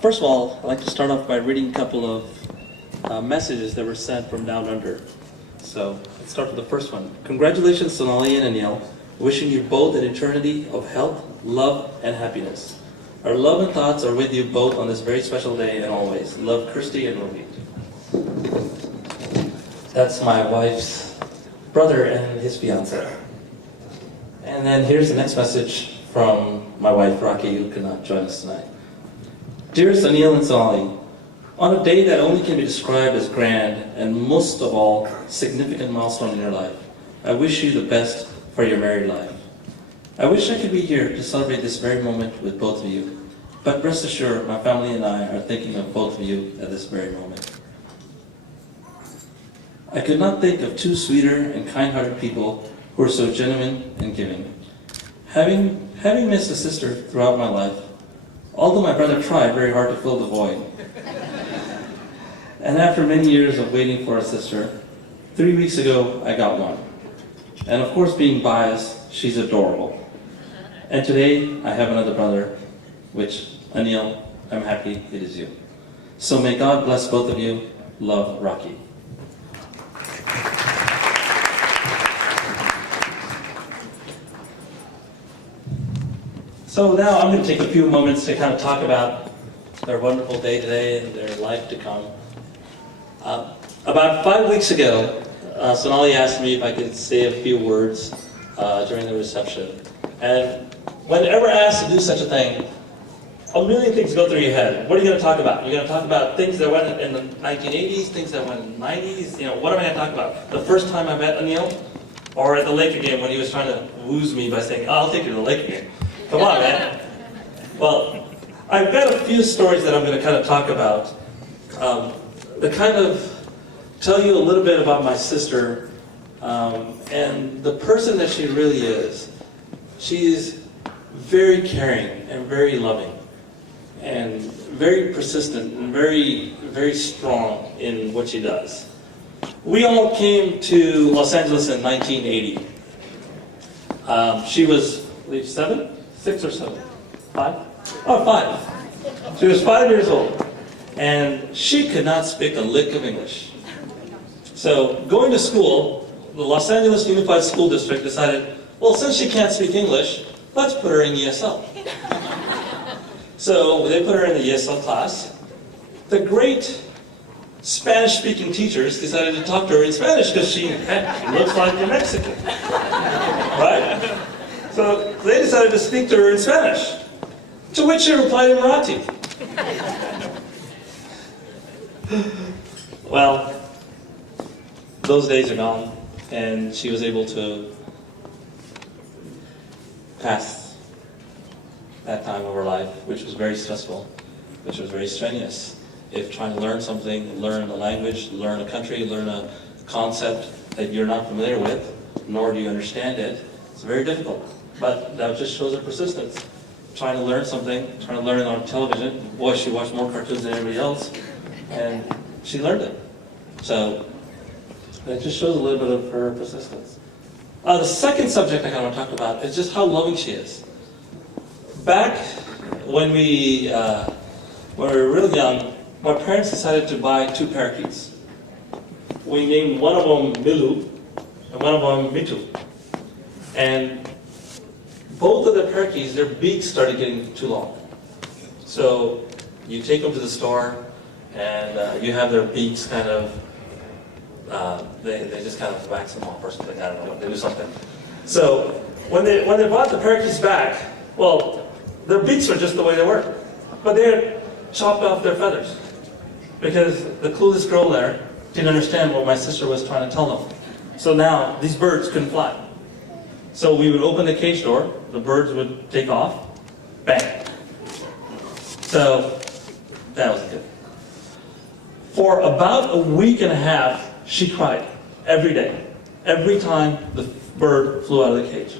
First of all, I'd like to start off by reading a couple of messages that were sent from down under. So let's start with the first one. Congratulations, Sonali and Anil. Wishing you both an eternity of health, love, and happiness. Our love and thoughts are with you both on this very special day and always. Love, Christy and Ruby. That's my wife's brother and his fiance. And then here's the next message from my wife, Rocky, who could not join us tonight. Dearest Anil and Sonali, on a day that only can be described as grand and most of all significant milestone in your life, I wish you the best for your married life. I wish I could be here to celebrate this very moment with both of you, but rest assured my family and I are thinking of both of you at this very moment. I could not think of two sweeter and kind-hearted people who are so genuine and giving. Having missed a sister throughout my life, although my brother tried very hard to fill the void. And after many years of waiting for a sister, 3 weeks ago I got one. And of course, being biased, she's adorable. And today I have another brother, which, Anil, I'm happy it is you. So may God bless both of you. Love, Rocky. So now I'm going to take a few moments to kind of talk about their wonderful day today and their life to come. About 5 weeks ago, Sonali asked me if I could say a few words during the reception. And whenever asked to do such a thing, a million things go through your head. What are you going to talk about? You're going to talk about things that went in the 1980s, things that went in the 90s. What am I going to talk about? The first time I met Anil? Or at the Laker game when he was trying to wooze me by saying, oh, I'll take you to the Laker game. Come on, man. Well, I've got a few stories that I'm going to kind of talk about. That kind of tell you a little bit about my sister and the person that she really is. She's very caring and very loving and very persistent and very, very strong in what she does. We all came to Los Angeles in 1980. She was, I believe, 6 or 7? 5? Oh, 5. She was 5 years old. And she could not speak a lick of English. So going to school, the Los Angeles Unified School District decided, well, since she can't speak English, let's put her in ESL. So they put her in the ESL class. The great Spanish-speaking teachers decided to talk to her in Spanish because she looks like a Mexican, right? So they decided to speak to her in Spanish, to which she replied in Marathi. Well, those days are gone, and she was able to pass that time of her life, which was very stressful, which was very strenuous. If trying to learn something, learn a language, learn a country, learn a concept that you're not familiar with, nor do you understand it, it's very difficult. But that just shows her persistence. Trying to learn something, trying to learn it on television. Boy, she watched more cartoons than anybody else, and she learned it. So that just shows a little bit of her persistence. The second subject I kind of want to talk about is just how loving she is. Back when we were real young, my parents decided to buy 2 parakeets. We named one of them Milu and one of them Mitu. And both of the parakeets, their beaks started getting too long. So you take them to the store and you have their beaks kind of, they just kind of wax them off or something, I don't know, they do something. So when they bought the parakeets back, well, their beaks were just the way they were. But they had chopped off their feathers because the clueless girl there didn't understand what my sister was trying to tell them. So now these birds couldn't fly. So we would open the cage door, the birds would take off, bang. So that wasn't good. For about a week and a half, she cried every day, every time the bird flew out of the cage.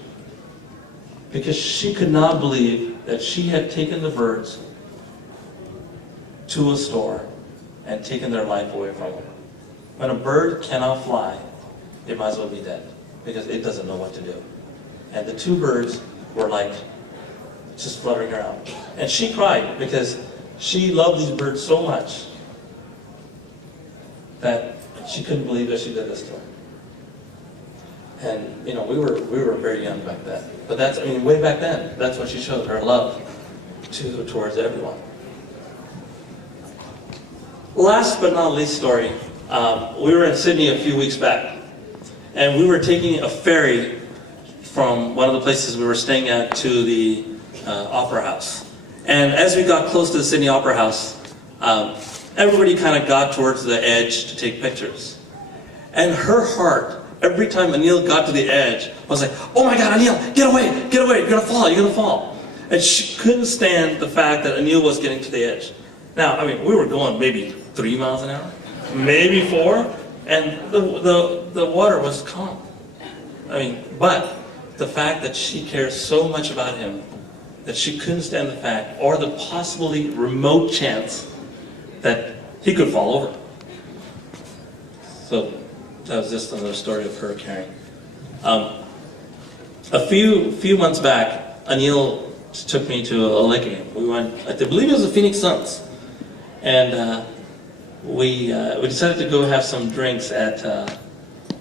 Because she could not believe that she had taken the birds to a store and taken their life away from them. When a bird cannot fly, it might as well be dead because it doesn't know what to do. And the 2 birds were like just fluttering around. And she cried because she loved these birds so much that she couldn't believe that she did this to them. And you know, we were very young back then. But that's, I mean, way back then, that's what she showed, her love towards everyone. Last but not least story, we were in Sydney a few weeks back, and we were taking a ferry from one of the places we were staying at to the Opera House. And as we got close to the Sydney Opera House, everybody kind of got towards the edge to take pictures. And her heart, every time Anil got to the edge, was like, oh my God, Anil, get away, you're gonna fall. And she couldn't stand the fact that Anil was getting to the edge. Now, I mean, we were going maybe 3 miles an hour, maybe 4, and the water was calm. I mean, but the fact that she cares so much about him that she couldn't stand the fact or the possibly remote chance that he could fall over. So that was just another story of her caring. A few months back, Anil took me to a Laker game. We went, I believe it was the Phoenix Suns. And we decided to go have some drinks at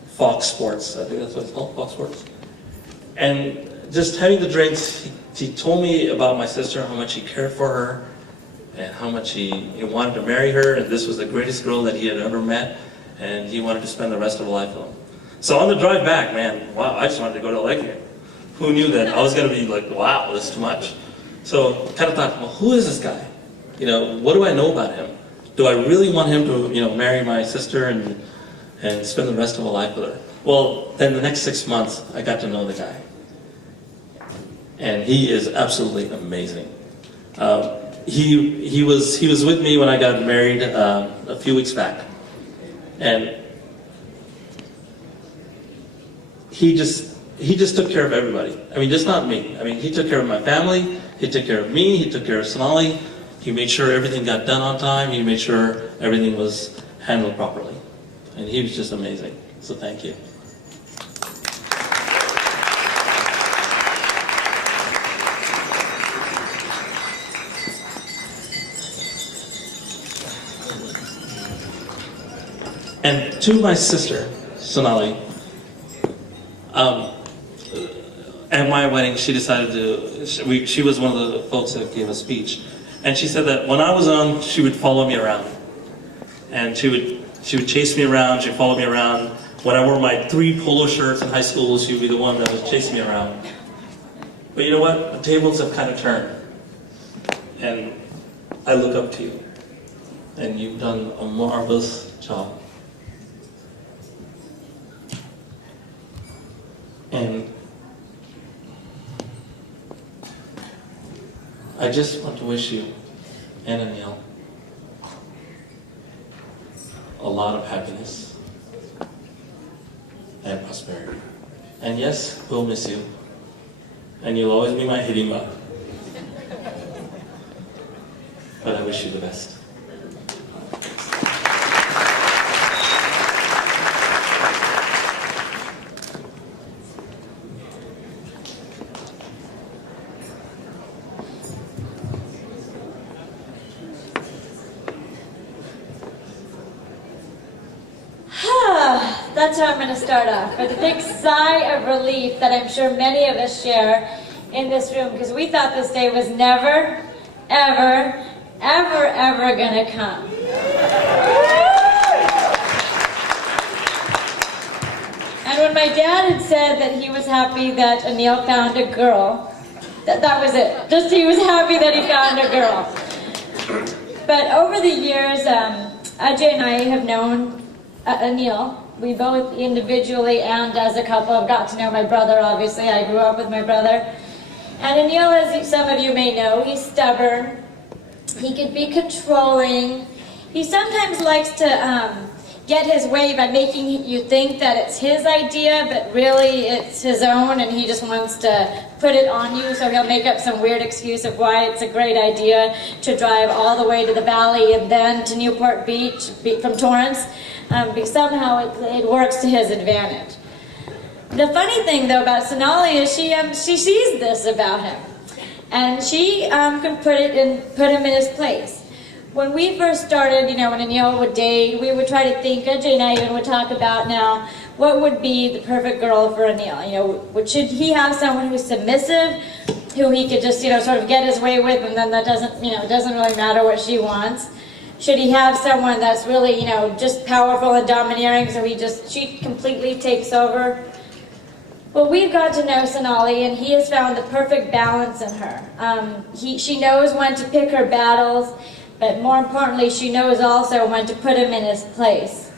Fox Sports. I think that's what it's called, Fox Sports. And just having the drinks, he told me about my sister, how much he cared for her, and how much he wanted to marry her, and this was the greatest girl that he had ever met, and he wanted to spend the rest of his life with her. So on the drive back, man, wow, I just wanted to go to a Laker game. Who knew that I was going to be like, wow, this is too much. So kind of thought, well, who is this guy? You know, what do I know about him? Do I really want him to, marry my sister and spend the rest of my life with her? Well, then the next 6 months, I got to know the guy. And he is absolutely amazing. He was with me when I got married a few weeks back. And he just took care of everybody. I mean, just not me. I mean, he took care of my family, he took care of me, he took care of Sonali. He made sure everything got done on time. He made sure everything was handled properly. And he was just amazing. So thank you. And to my sister, Sonali, At my wedding, she decided to. She was one of the folks that gave a speech, and she said that when I was young, she would follow me around, and she would chase me around. She'd follow me around. When I wore my 3 polo shirts in high school, she would be the one that was chasing me around. But you know what? The tables have kind of turned, and I look up to you, and you've done a marvelous job. And I just want to wish you and Anil a lot of happiness and prosperity. And yes, we'll miss you. And you'll always be my hitting bug. But I wish you the best. That's how I'm going to start off, with a big sigh of relief that I'm sure many of us share in this room, because we thought this day was never, ever, ever, ever going to come. And when my dad had said that he was happy that Anil found a girl, that was it. Just he was happy that he found a girl. But over the years, Ajay and I have known Anil. We both individually and as a couple have got to know my brother, obviously. I grew up with my brother. And Anil, as some of you may know, he's stubborn. He can be controlling. He sometimes likes to get his way by making you think that it's his idea, but really it's his own, and he just wants to put it on you, so he'll make up some weird excuse of why it's a great idea to drive all the way to the valley and then to Newport Beach from Torrance. Because somehow it works to his advantage. The funny thing, though, about Sonali is she sees this about him, and she can put him in his place. When we first started, when Anil would date, we would try to think. Ajay and I even would talk about now what would be the perfect girl for Anil. Should he have someone who's submissive, who he could just sort of get his way with, and then that doesn't really matter what she wants. Should he have someone that's really, just powerful and domineering, so she completely takes over? Well, we've got to know Sonali, and he has found the perfect balance in her. She knows when to pick her battles, but more importantly, she knows also when to put him in his place.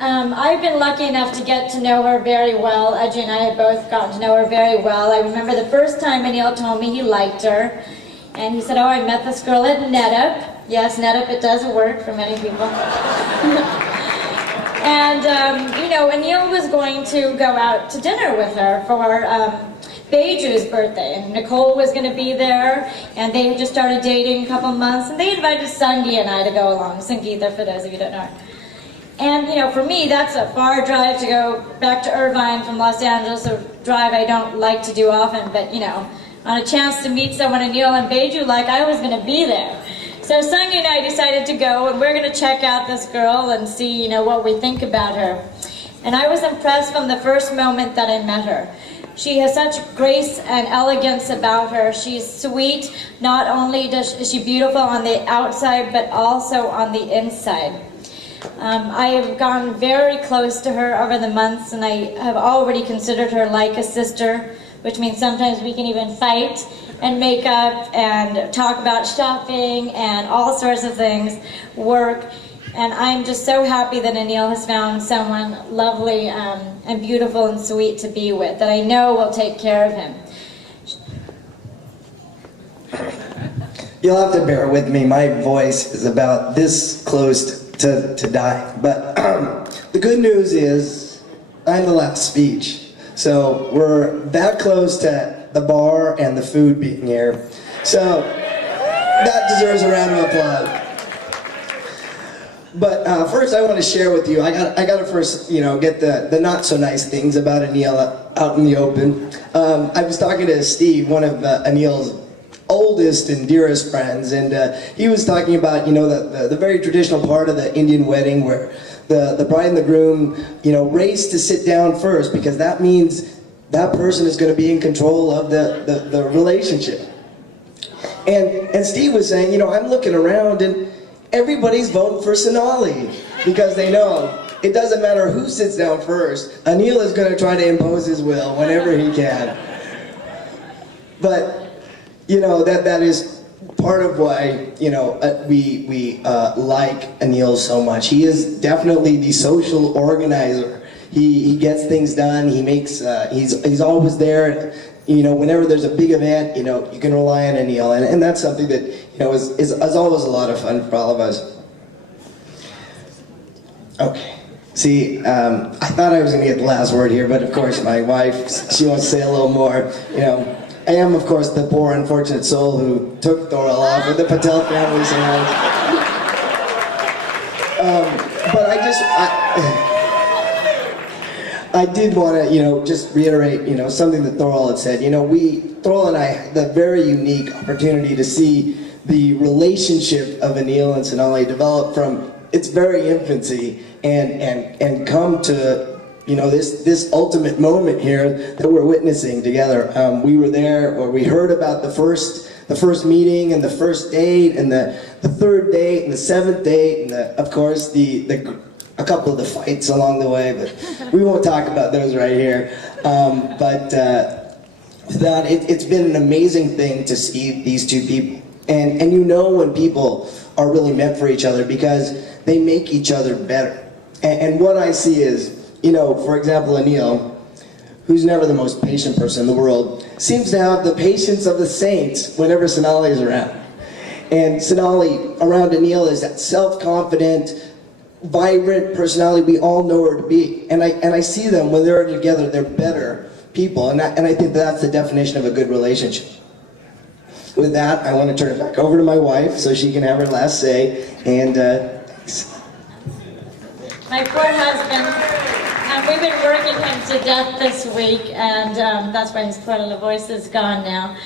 I've been lucky enough to get to know her very well. Ajay and I have both gotten to know her very well. I remember the first time Anil told me he liked her, and he said, "Oh, I met this girl at NetUp." Yes, NetUp, it does work for many people. And, Anil was going to go out to dinner with her for Beiju's birthday, and Nicole was going to be there, and they had just started dating a couple months, and they invited Sangi and I to go along. Sangeeta, for those of you who don't know her. And, for me, that's a far drive to go back to Irvine from Los Angeles, a drive I don't like to do often, but, on a chance to meet someone Anil and Beiju like, I was going to be there. So Sangi and I decided to go, and we're going to check out this girl and see, what we think about her. And I was impressed from the first moment that I met her. She has such grace and elegance about her. She's sweet. Not only is she beautiful on the outside, but also on the inside. I have gone very close to her over the months, and I have already considered her like a sister, which means sometimes we can even fight and make up and talk about shopping and all sorts of things, work. And I'm just so happy that Anil has found someone lovely and beautiful and sweet to be with, that I know will take care of him. You'll have to bear with me. My voice is about this close to die. But the good news is I'm the last speech. So we're that close to the bar and the food being here. So that deserves a round of applause. But first I want to share with you, I got to first, get the not so nice things about Anil out in the open. I was talking to Steve, one of Anil's oldest and dearest friends, and he was talking about, the very traditional part of the Indian wedding where the bride and the groom, race to sit down first, because that means that person is going to be in control of the relationship. And Steve was saying, I'm looking around and everybody's voting for Sonali because they know it doesn't matter who sits down first. Anil is going to try to impose his will whenever he can. But, that is part of why, we like Anil so much. He is definitely the social organizer. He gets things done. He makes, he's always there. Whenever there's a big event, you can rely on Anil. And that's something that, is always a lot of fun for all of us. Okay. See, I thought I was going to get the last word here, but of course my wife, she wants to say a little more. I am, of course, the poor, unfortunate soul who took Doral off with the Patel family. But I did want to, just reiterate, something that Doral had said. Doral and I had the very unique opportunity to see the relationship of Anil and Sonali develop from its very infancy and come to this ultimate moment here that we're witnessing together. We were there, or we heard about the first meeting and the first date and the third date and the seventh date and of course a couple of the fights along the way, but we won't talk about those right here. It's been an amazing thing to see these two people, and when people are really meant for each other because they make each other better. And what I see is, for example, Anil, who's never the most patient person in the world, seems to have the patience of the saints whenever Sonali is around. And Sonali around Anil is that self-confident, vibrant personality we all know her to be. And I see them when they're together, they're better people. And I think that's the definition of a good relationship. With that, I want to turn it back over to my wife so she can have her last say. And thanks. My poor husband, we've been working him to death this week, and that's why his poor little voice is gone now.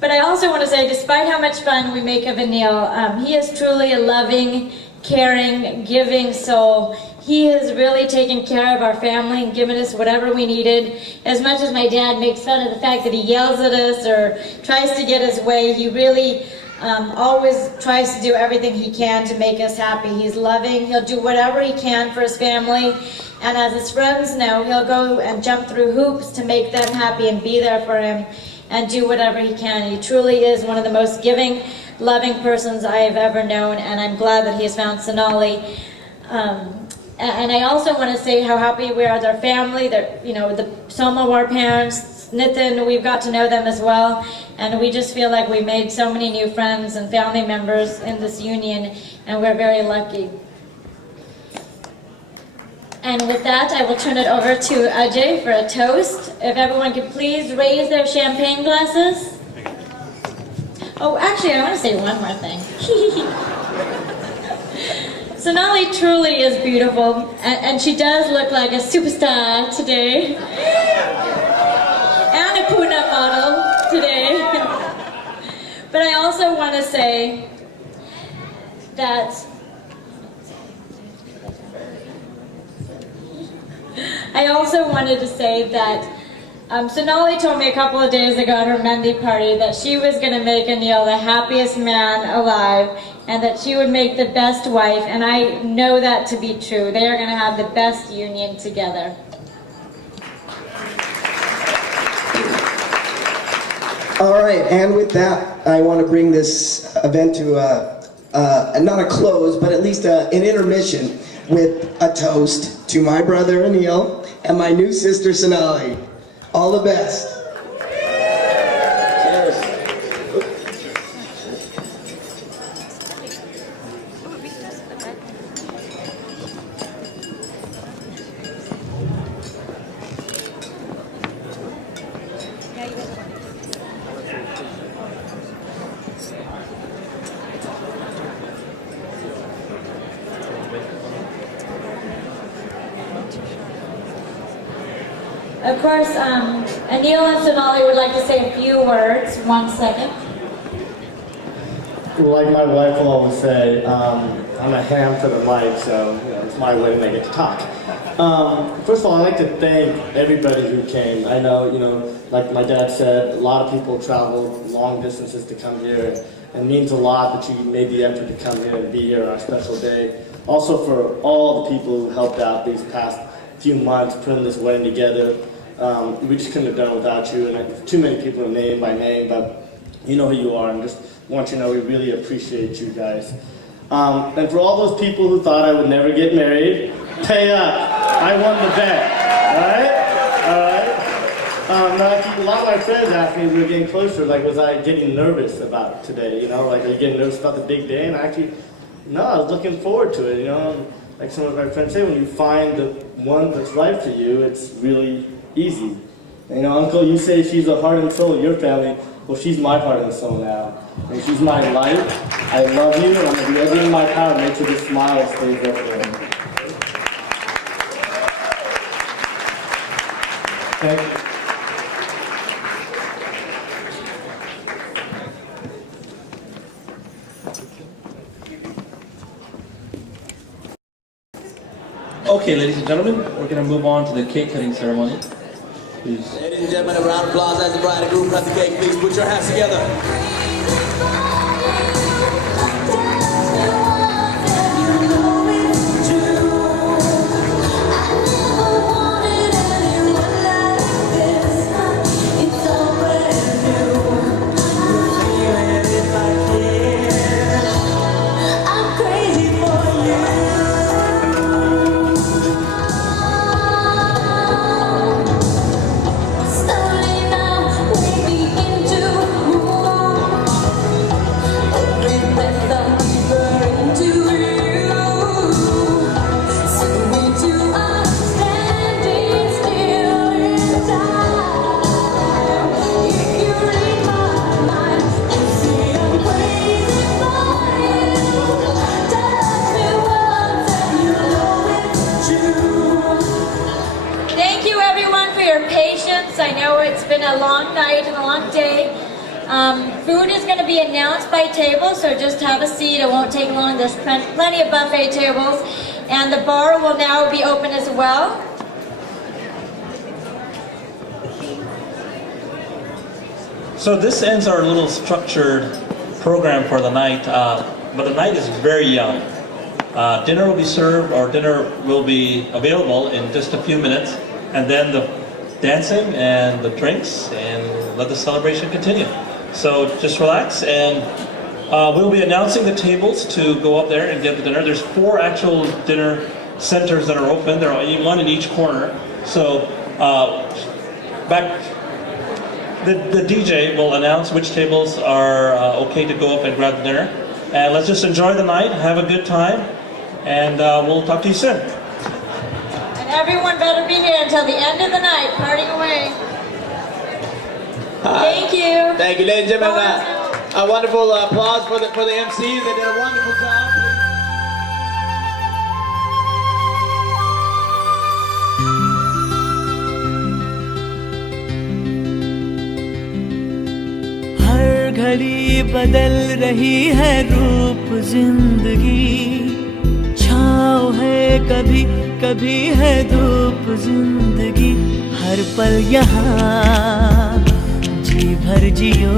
But I also want to say, despite how much fun we make of Anil, he is truly a loving, caring, giving soul. He has really taken care of our family and given us whatever we needed. As much as my dad makes fun of the fact that he yells at us or tries to get his way, he really always tries to do everything he can to make us happy. He's loving. He'll do whatever he can for his family. And as his friends know, he'll go and jump through hoops to make them happy and be there for him and do whatever he can. He truly is one of the most giving, loving persons I have ever known, and I'm glad that he has found Sonali. And I also want to say how happy we are with our family, that, some of our parents, Nitin, we've got to know them as well, and we just feel like we made so many new friends and family members in this union, and we're very lucky. And with that, I will turn it over to Ajay for a toast. If everyone could please raise their champagne glasses. Oh, actually, I want to say one more thing. Sonali truly is beautiful, and she does look like a superstar today. And a Pune model today. But I also want to say that Sonali told me a couple of days ago at her Mendi party that she was going to make Anil the happiest man alive, and that she would make the best wife, and I know that to be true. They are going to have the best union together. All right, and with that, I want to bring this event to not a close, but at least an intermission with a toast to my brother Anil and my new sister Sonali. All the best. Of course, Anil and Sonali would like to say a few words. 1 second. like my wife will always say, I'm a ham to the mic, so it's my way when I get to talk. First of all, I'd like to thank everybody who came. I know, like my dad said, a lot of people travel long distances to come here, and it means a lot that you made the effort to come here and be here on our special day. Also for all the people who helped out these past few months putting this wedding together. We just couldn't have done it without you, and too many people name by name, but you know who you are, and just want you to know we really appreciate you guys. And for all those people who thought I would never get married, pay up. I won the bet. All right. A lot of my friends asked me as we were getting closer, like, was I getting nervous about today? Like, are you getting nervous about the big day? And no, I was looking forward to it. Like some of my friends say, when you find the one that's right for you, it's really easy. Uncle, you say she's the heart and soul of your family. Well, she's my heart and soul now. And she's my light. I love you, and I'm going to do everything in my power to make sure this smile stays there forever. Thank you. Okay, ladies and gentlemen, we're going to move on to the cake cutting ceremony. Please. Ladies and gentlemen, a round of applause as the bride and groom cut the cake. Please put your hands together. I know it's been a long night and a long day. Food is going to be announced by table, so just have a seat. It won't take long. There's plenty of buffet tables. And the bar will now be open as well. So this ends our little structured program for the night, but the night is very young. Dinner will be served, or dinner will be available in just a few minutes, and then the dancing and the drinks, and let the celebration continue. So just relax, and we'll be announcing the tables to go up there and get the dinner. There's 4 actual dinner centers that are open. There are one in each corner. So the DJ will announce which tables are okay to go up and grab the dinner. And let's just enjoy the night, have a good time, and we'll talk to you soon. Everyone better be here until the end of the night, partying away. Thank you. Thank you, ladies and gentlemen. A wonderful applause for the MCs. They did a wonderful job. हर घड़ी बदल रही है रूप जिंदगी छाँव है कभी कभी है धूप जिंदगी हर पल यहाँ जी भर जियो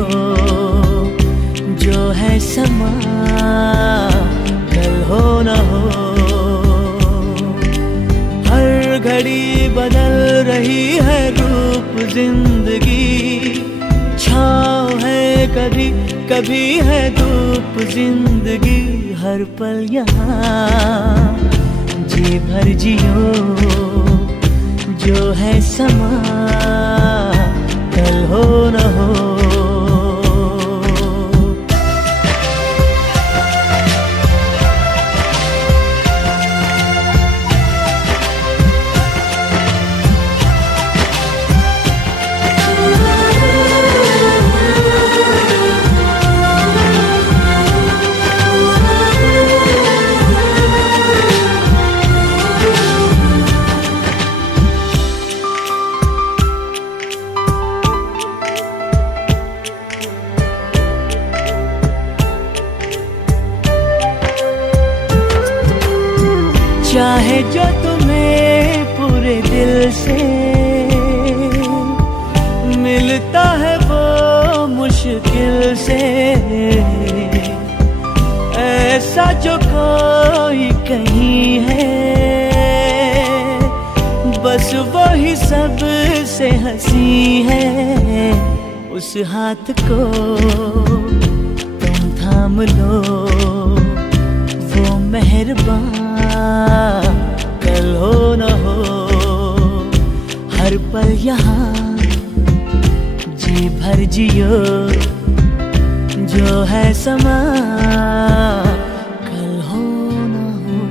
जो है समा कल हो न हो हर घड़ी बदल रही है रूप जिंदगी छाँव है कभी कभी है धूप जिंदगी हर पल यहाँ जी भर जियो जो है समा कल हो न हो जो तुम्हें पूरे दिल से मिलता है वो मुश्किल से, ऐसा जो कोई कहीं है, बस वही सबसे हंसी है। उस हाथ को तुम थाम लो, वो मेहरबान कल हो न हो, हर पल यहाँ जी भर जियो, जो है समा कल हो न हो।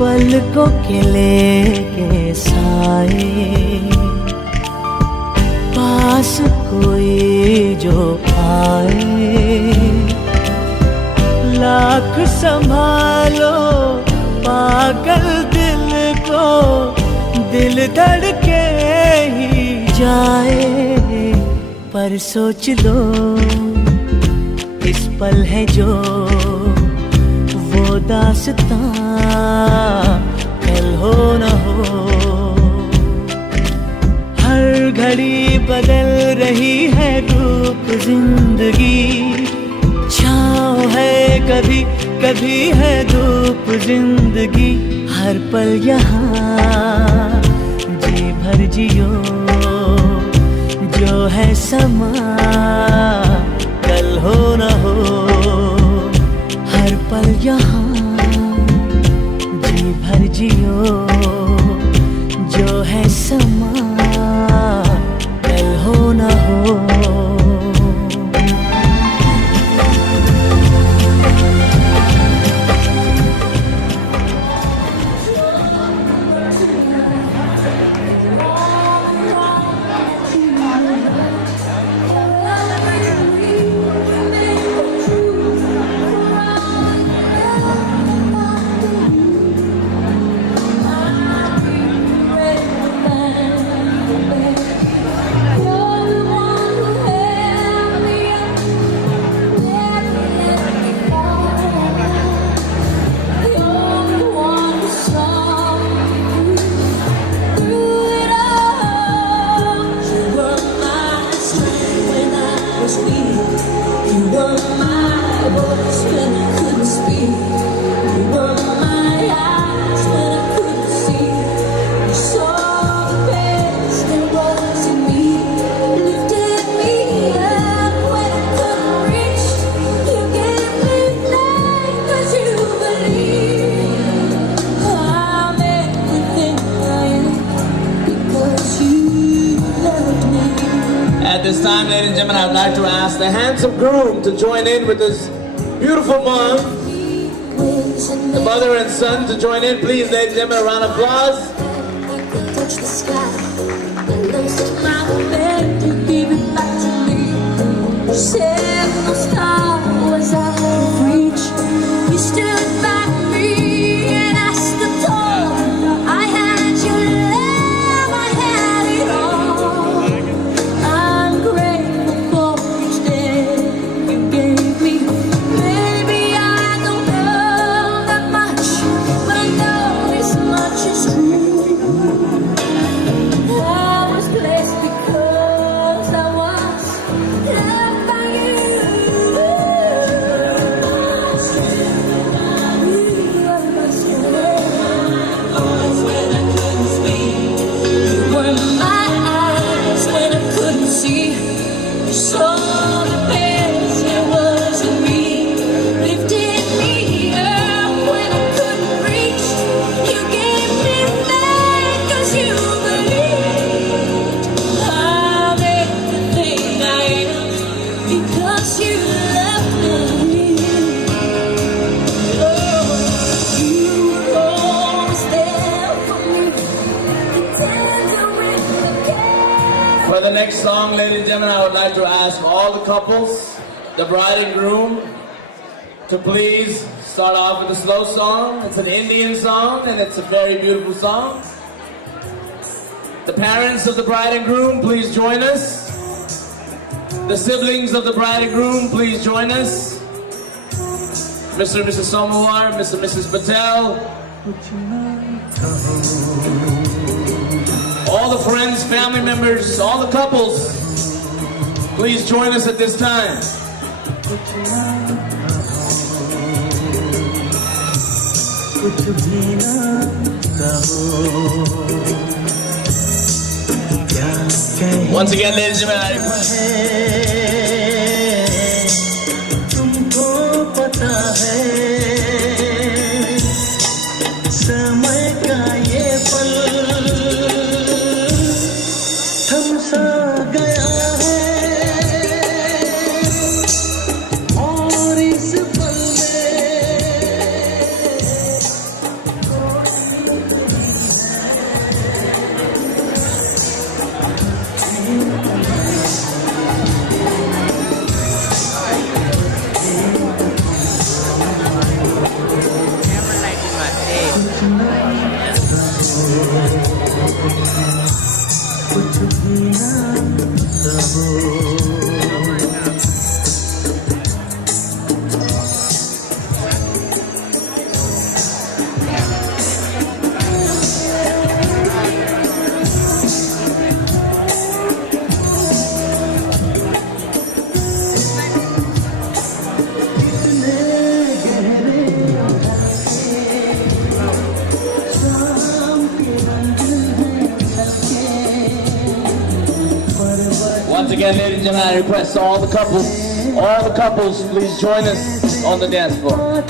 पलकों के लेके साए, पास कोई जो आए, लाख संभालो पागल दिल को, दिल धड़के ही जाए। पर सोच लो इस पल है जो वो दास्तां कल हो न हो, हर घड़ी बदल रही है रूप जिंदगी, छाँव है कभी कभी है धूप जिंदगी, हर पल यहाँ जी भर जियो, जो है समा कल हो न हो, हर पल यहाँ जी भर जियो, जो है समा कल हो न हो। At this time, ladies and gentlemen, I'd like to ask the handsome groom to join in with this beautiful mom. The mother and son to join in. Please, ladies and gentlemen, a round of applause. Touch the sky, and then smile, beg to give it back to me. You said no star was out of reach. You stood by me, and I stood tall. I had your love, I had it all. I'm grateful for each day you gave me. Maybe I don't know that much, but I know this much is true. For the next song, ladies and gentlemen, I would like to ask all the couples, the bride and groom, to please start off with a slow song. It's an Indian song, and it's a very beautiful song. The parents of the bride and groom, please join us. The siblings of the bride and groom, please join us. Mr. and Mrs. Somawar, Mr. and Mrs. Patel. All the friends, family members, all the couples, please join us at this time. Once again, ladies and gentlemen, once again, ladies and gentlemen, I request all the couples, please join us on the dance floor.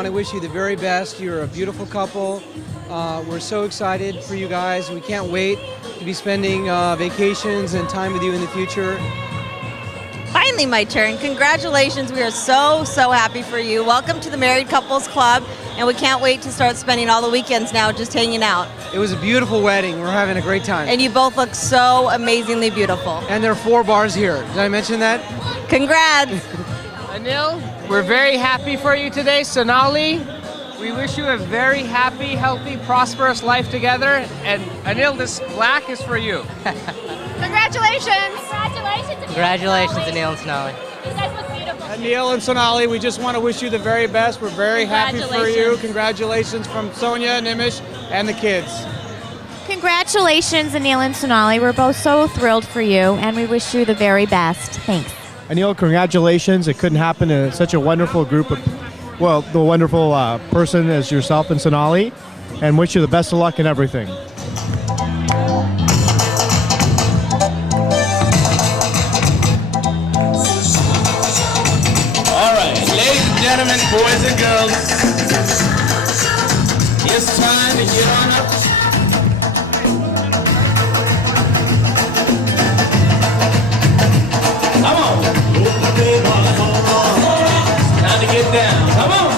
want to wish you the very best. You're a beautiful couple. We're so excited for you guys. We can't wait to be spending vacations and time with you in the future. Finally, my turn. Congratulations. We are so happy for you. Welcome to the Married Couples Club, and we can't wait to start spending all the weekends now just hanging out. It was a beautiful wedding. We're having a great time. And you both look so amazingly beautiful. And there are 4 bars here. Did I mention that? Congrats. Anil, we're very happy for you today. Sonali, we wish you a very happy, healthy, prosperous life together. And Anil, this black is for you. Congratulations! Congratulations! Congratulations, Anil and Sonali. You guys look beautiful. Anil and Sonali, we just want to wish you the very best. We're very happy for you. Congratulations from Sonia, Nimish, and the kids. Congratulations, Anil and Sonali. We're both so thrilled for you, and we wish you the very best. Thanks. Anil, congratulations. It couldn't happen to such a wonderful group of, well, the wonderful person as yourself and Sonali, and wish you the best of luck in everything. All right, ladies and gentlemen, boys and girls, it's time to get on up. Come on. Time to get down. Come on.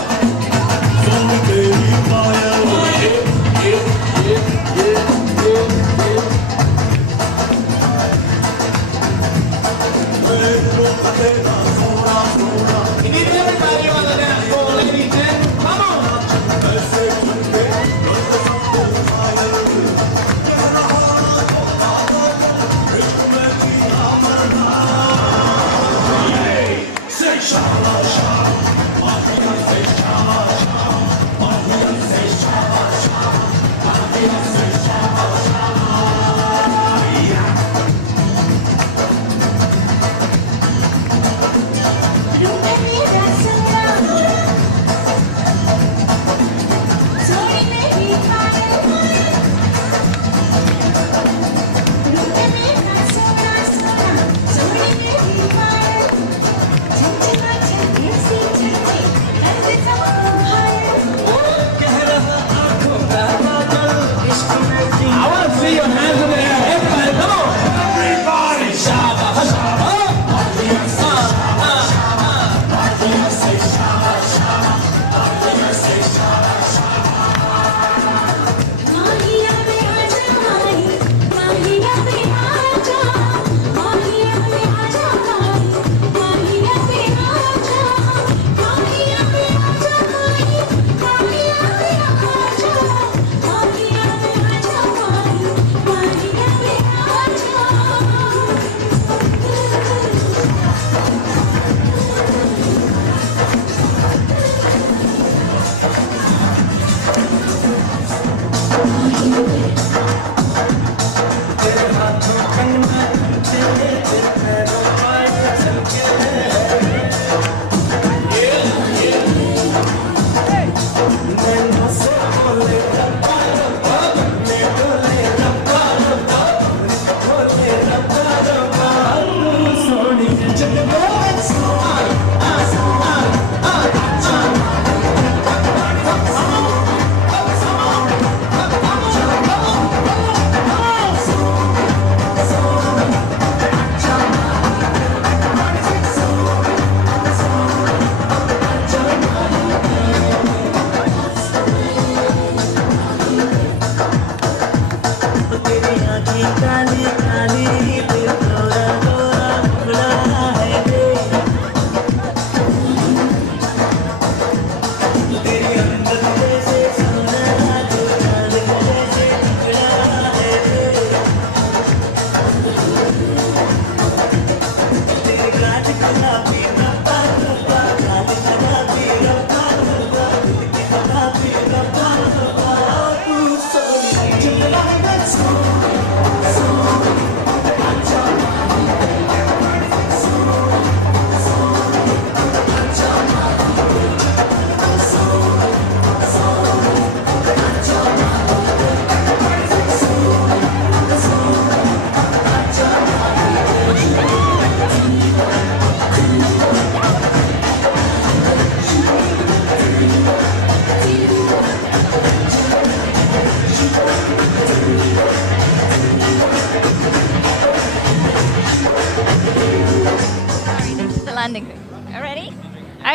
We need everybody on the dance floor, ladies and gentlemen. Come on.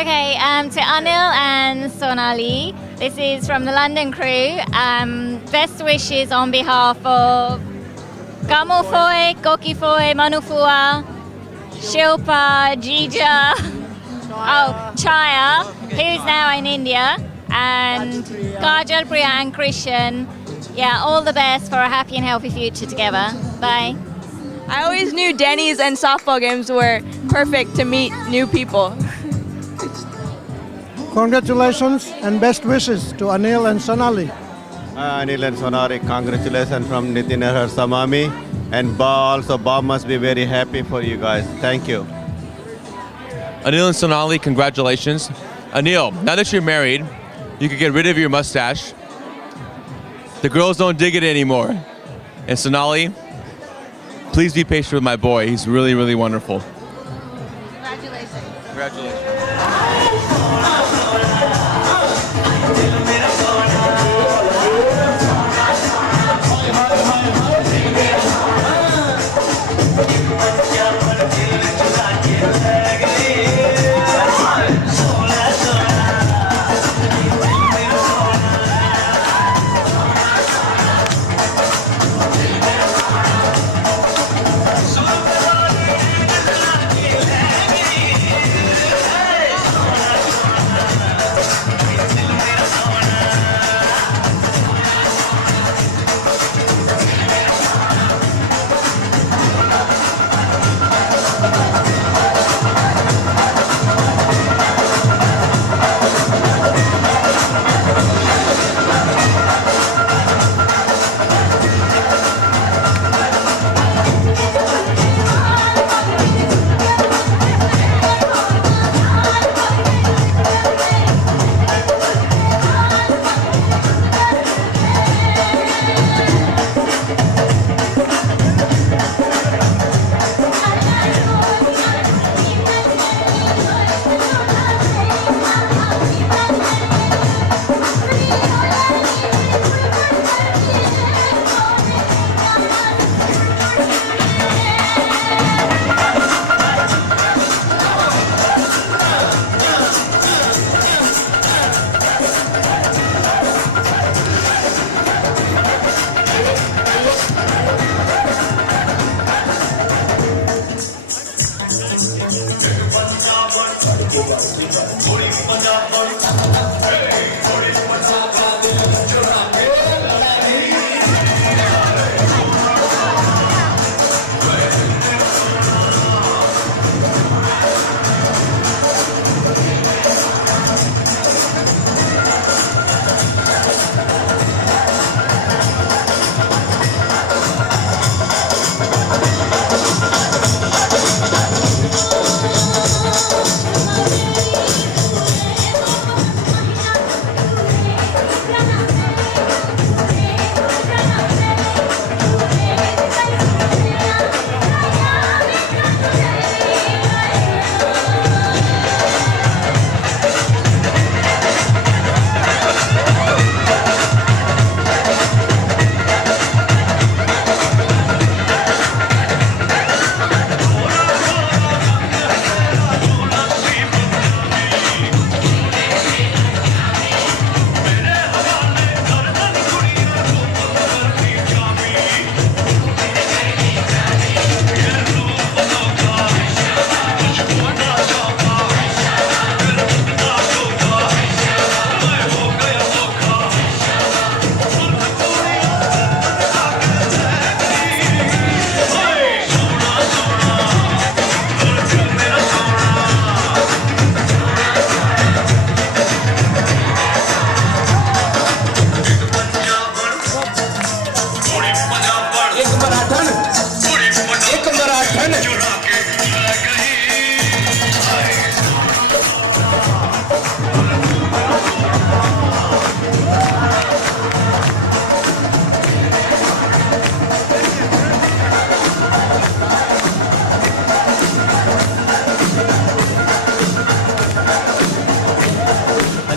Okay, to Anil and Sonali, this is from the London crew. Best wishes on behalf of Kamofoi, Kokifoi, Manufua, Shilpa, Jija, Chaya, who's now in India, and Kajal, Priya and Krishan. Yeah, all the best for a happy and healthy future together. Bye. I always knew Denny's and softball games were perfect to meet new people. Congratulations and best wishes to Anil and Sonali. Anil and Sonali, congratulations from Nitin and her Samami. And Bob must be very happy for you guys. Thank you. Anil and Sonali, congratulations. Anil, now that you're married, you can get rid of your mustache. The girls don't dig it anymore. And Sonali, please be patient with my boy. He's really, really wonderful. Congratulations. Congratulations.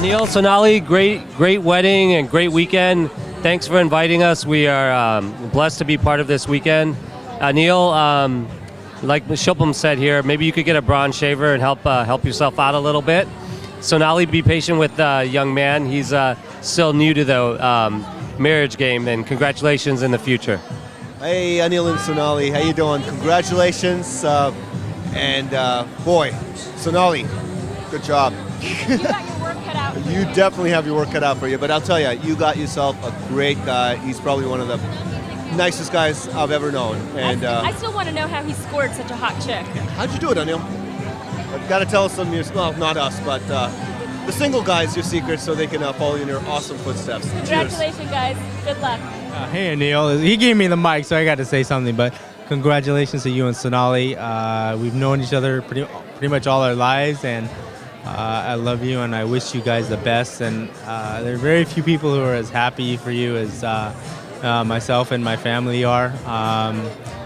Anil, Sonali, great wedding and great weekend. Thanks for inviting us. We are blessed to be part of this weekend. Anil, like Shilpam said here, maybe you could get a bronze shaver and help yourself out a little bit. Sonali, be patient with the young man. He's still new to the marriage game, and congratulations in the future. Hey, Anil and Sonali, how you doing? Congratulations, boy, Sonali, good job. You got your work cut out. You definitely have your work cut out for you, but I'll tell you, you got yourself a great guy. He's probably one of the nicest guys I've ever known. And I still want to know how he scored such a hot chick. how'd you do it, Anil? I've got to tell us some of your, well, not us, but the single guys your secrets so they can follow in your awesome footsteps. Congratulations, guys. Good luck. Hey, Anil. He gave me the mic, so I got to say something. But congratulations to you and Sonali. We've known each other pretty much all our lives, and I love you, and I wish you guys the best. And there are very few people who are as happy for you as myself and my family are.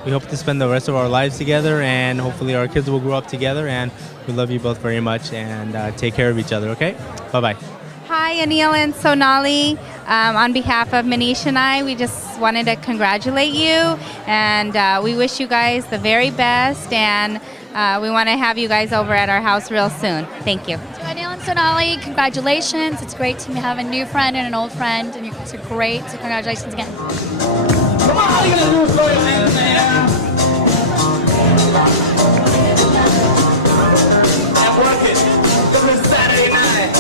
We hope to spend the rest of our lives together, and hopefully our kids will grow up together. And we love you both very much, and take care of each other. Okay? Bye-bye. Hi, Anil and Sonali. On behalf of Manish and I, we just wanted to congratulate you, and we wish you guys the very best, and we want to have you guys over at our house real soon. Thank you. To Anil and Sonali, congratulations. It's great to have a new friend and an old friend, and you guys are great, so congratulations again. Come on, all you gotta do is throw your hands in the air. And work it. 'Cause it's Saturday night.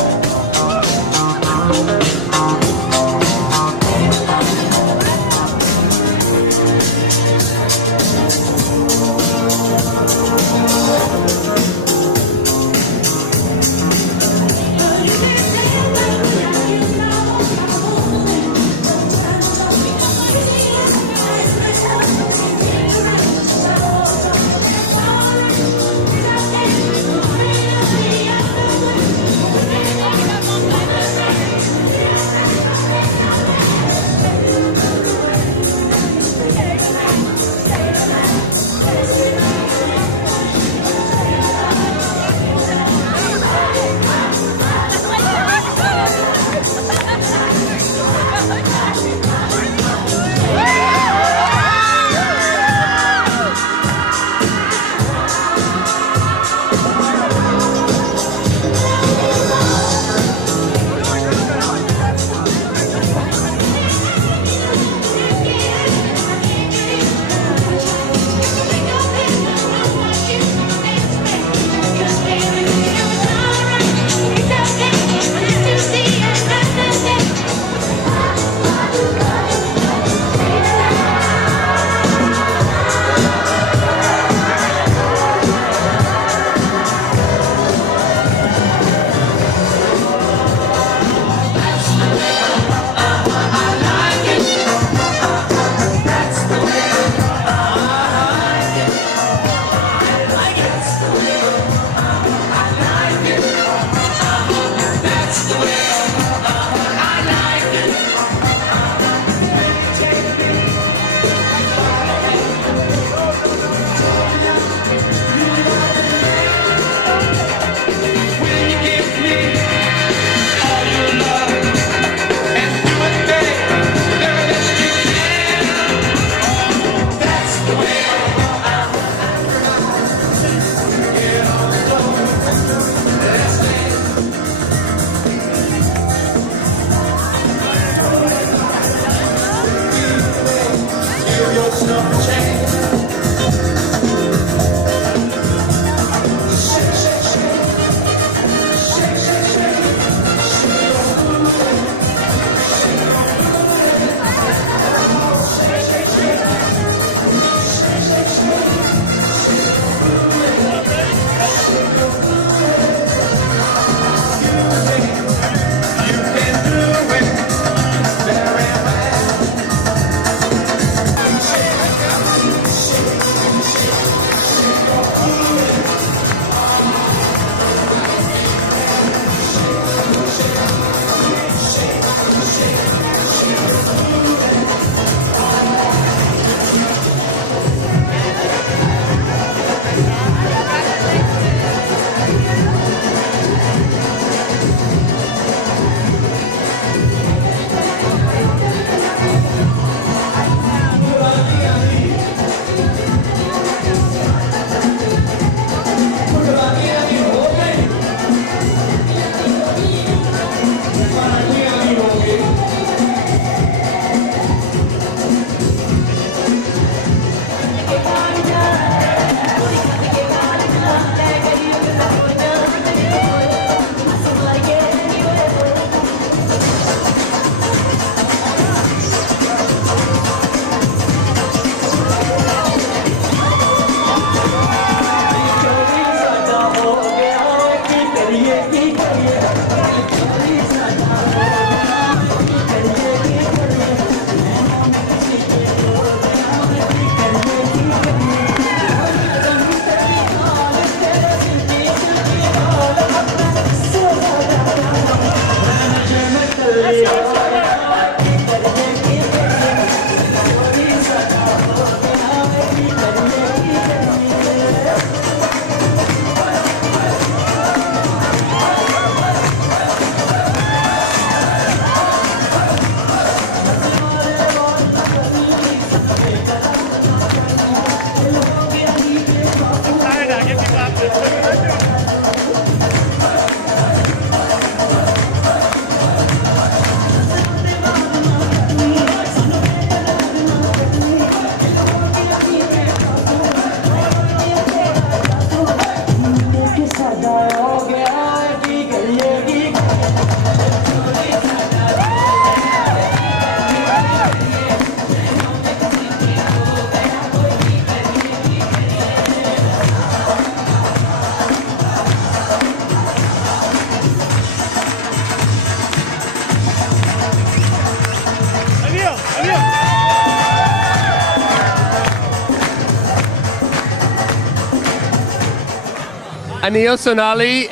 Anil, Sonali,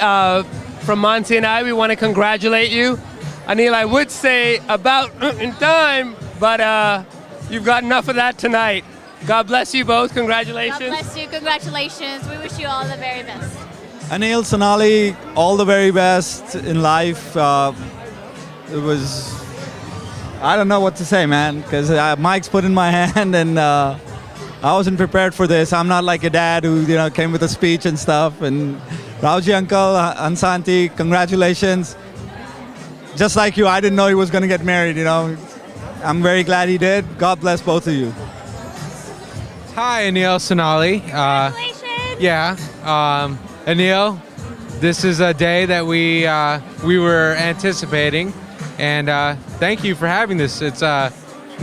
from Monty and I, we want to congratulate you. Anil, I would say about in time, but you've got enough of that tonight. God bless you both. Congratulations. God bless you. Congratulations. We wish you all the very best. Anil, Sonali, all the very best in life. It was, I don't know what to say, man, because Mike's put in my hand and I wasn't prepared for this. I'm not like a dad who, came with a speech and stuff. And Rauji uncle, Ansanti, congratulations. Just like you, I didn't know he was going to get married, I'm very glad he did. God bless both of you. Hi, Anil, Sonali. Congratulations. Anil, this is a day that we were anticipating, and thank you for having this. It's a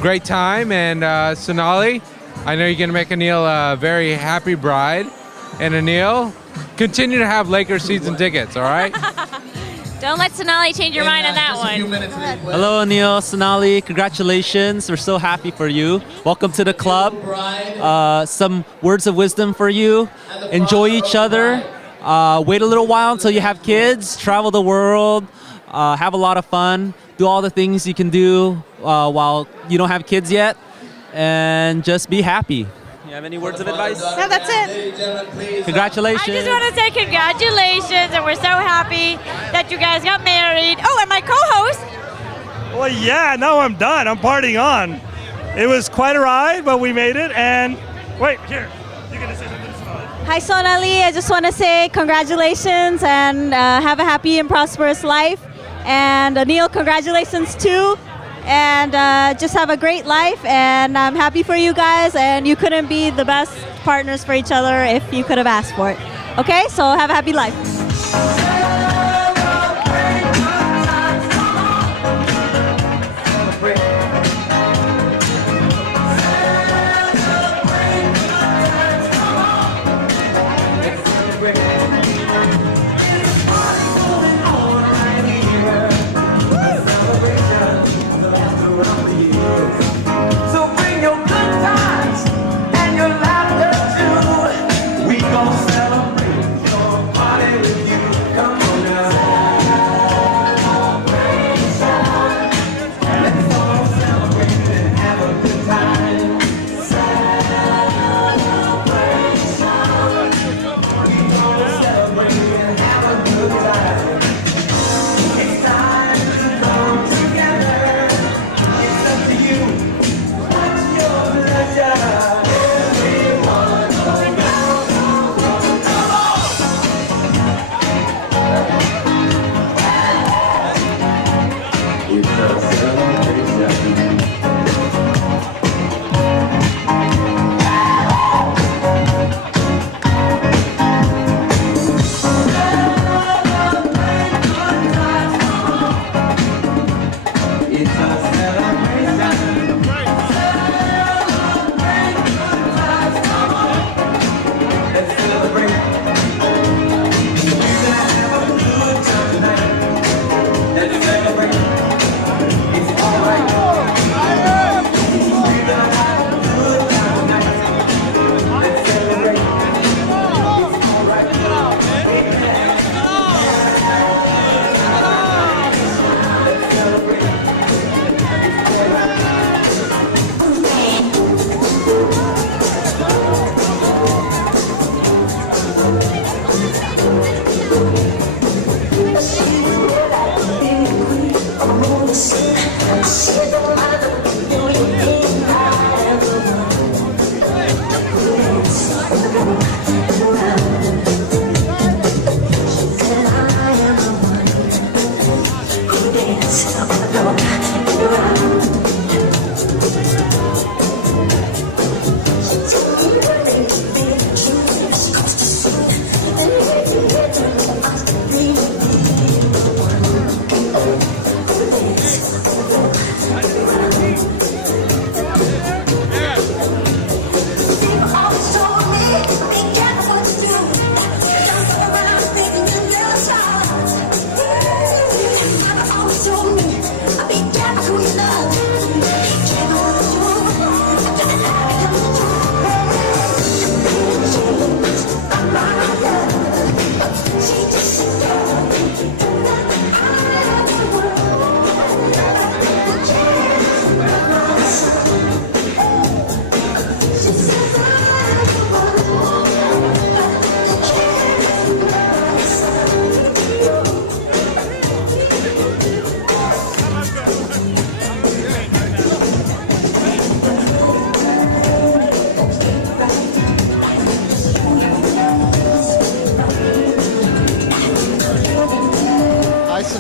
great time, and Sonali, I know you're going to make Anil a very happy bride, and Anil, continue to have Lakers season tickets, all right? Don't let Sonali change your mind on that one. Hello, Anil, Sonali. Congratulations. We're so happy for you. Welcome to the club. Some words of wisdom for you. Enjoy each other. Wait a little while until you have kids. Travel the world. Have a lot of fun. Do all the things you can do while you don't have kids yet. And just be happy. You have any words of advice? No, that's it. Congratulations. I just want to say congratulations, and we're so happy that you guys got married. Oh, and my co-host. Well, yeah, no, I'm done. I'm partying on. It was quite a ride, but we made it. And wait, here, you're going to say something. Hi, Sonali. I just want to say congratulations and have a happy and prosperous life. And Anil, congratulations too. And just have a great life, and I'm happy for you guys, and you couldn't be the best partners for each other if you could have asked for it. Okay, so have a happy life.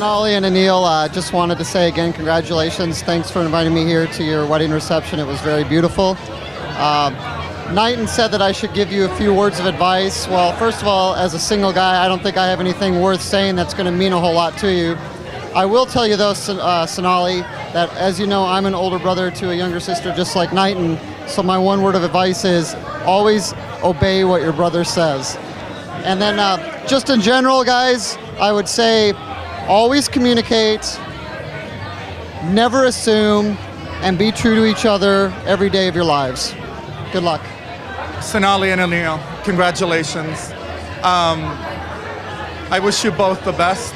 Sonali and Anil, just wanted to say again, congratulations. Thanks for inviting me here to your wedding reception. It was very beautiful. Knighton said that I should give you a few words of advice. Well, first of all, as a single guy, I don't think I have anything worth saying that's going to mean a whole lot to you. I will tell you though, Sonali, that as you know, I'm an older brother to a younger sister just like Knighton. So my one word of advice is always obey what your brother says. And then just in general, guys, I would say always communicate, never assume, and be true to each other every day of your lives. Good luck. Sonali and Anil, congratulations. I wish you both the best.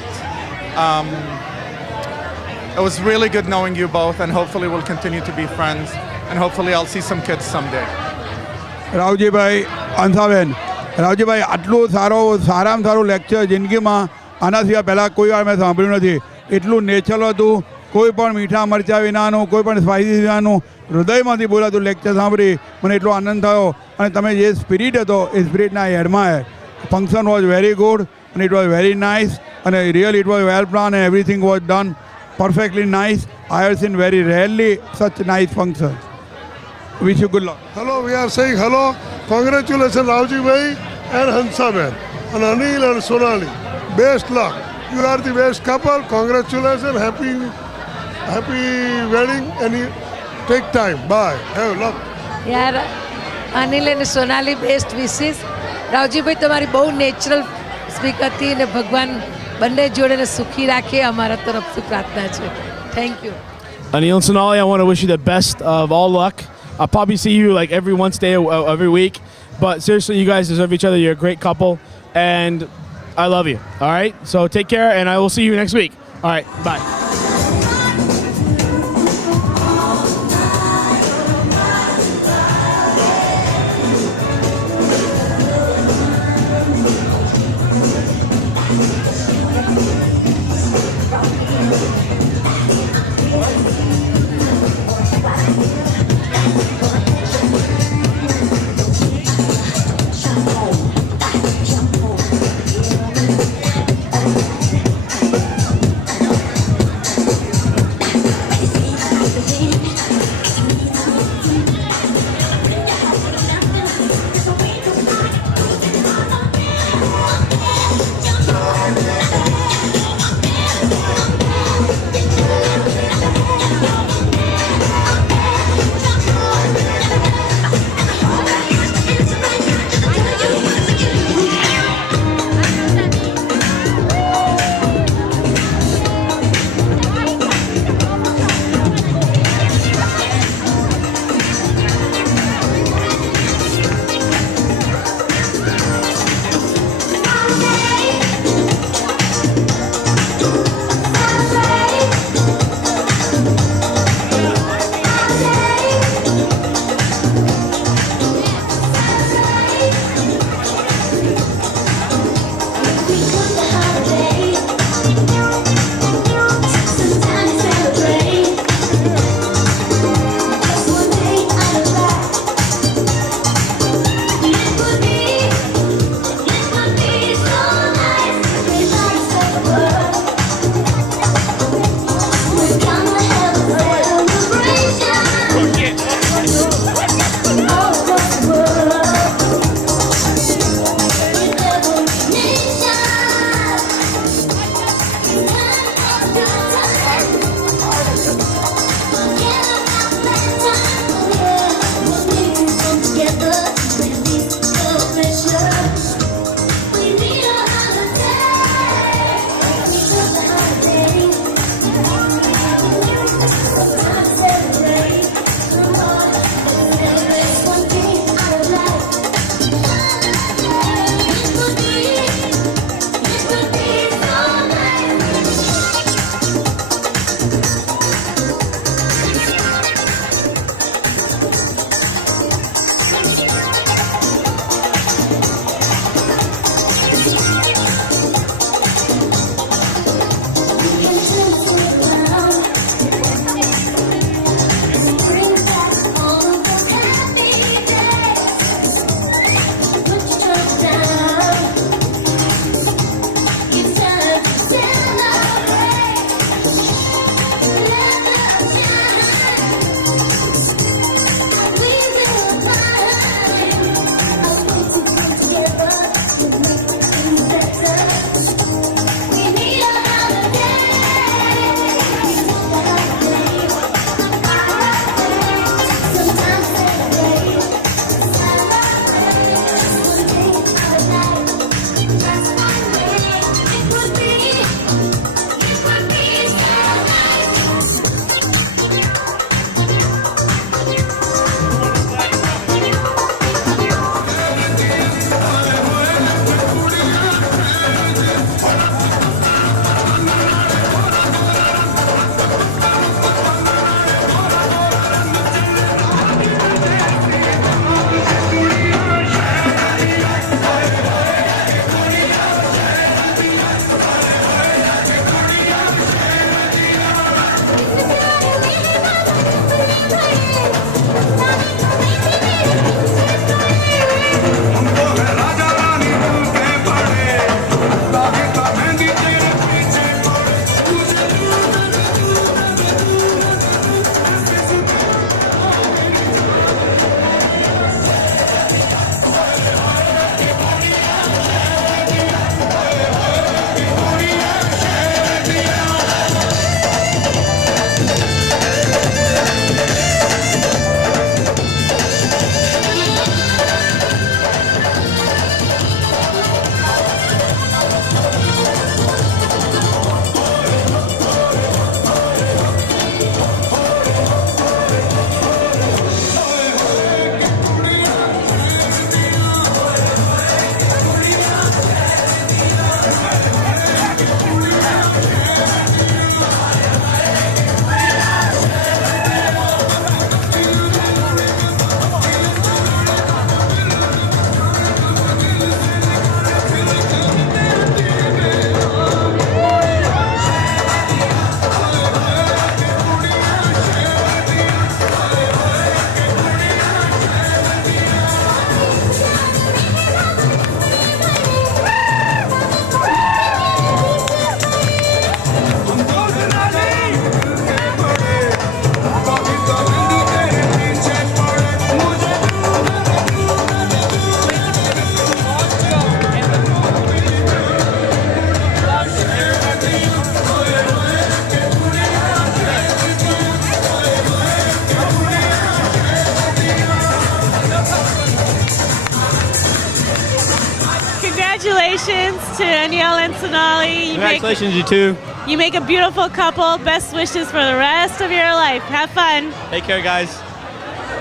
It was really good knowing you both, and hopefully we'll continue to be friends, and hopefully I'll see some kids someday. Ravjibhai અંસાબેન Ravjibhai આટલું સારામાં સારું lecture જિંદગીમાં આના સિવાય પહેલાં કોઈ વાર મેં સાંભળ્યું નથી. એટલું નેચરલ હતું, કોઈ પણ મીઠા મરચાં વિનાનું, કોઈ પણ સ્પાઇસી વિનાનું, હૃદયમાંથી બોલાતું લેક્ચર સાંભળી મને એટલો આનંદ થયો. અને તમે જે સ્પિરિટ હતો એ સ્પિરિટના admire. Function was very good and it was very nice and really it was well planned and everything was done perfectly nice. I have seen very rarely such nice functions. Wish you good luck. Hello, we are saying hello. Congratulations, Ravji Bhai and Hansa Man and Anil and Sonali. Best luck. You are the best couple. Congratulations. Happy wedding and you take time. Bye. Have luck. यार अनिल અને Sonali best wishes. Ravjibhai તમારી બહુ natural speak હતી અને ભગવાન બંને જોડેને સુખી રાખે અમારા તરફથી પ્રાર્થના છે. Thank you. Anil and Sonali, I want to wish you the best of all luck. I'll probably see you like every Wednesday, every week. But seriously, you guys deserve each other. You're a great couple. And I love you. All right? So take care, and I will see you next week. All right. Bye. Congratulations to Anil and Sonali. Congratulations, you too. You make a beautiful couple. Best wishes for the rest of your life. Have fun. Take care, guys.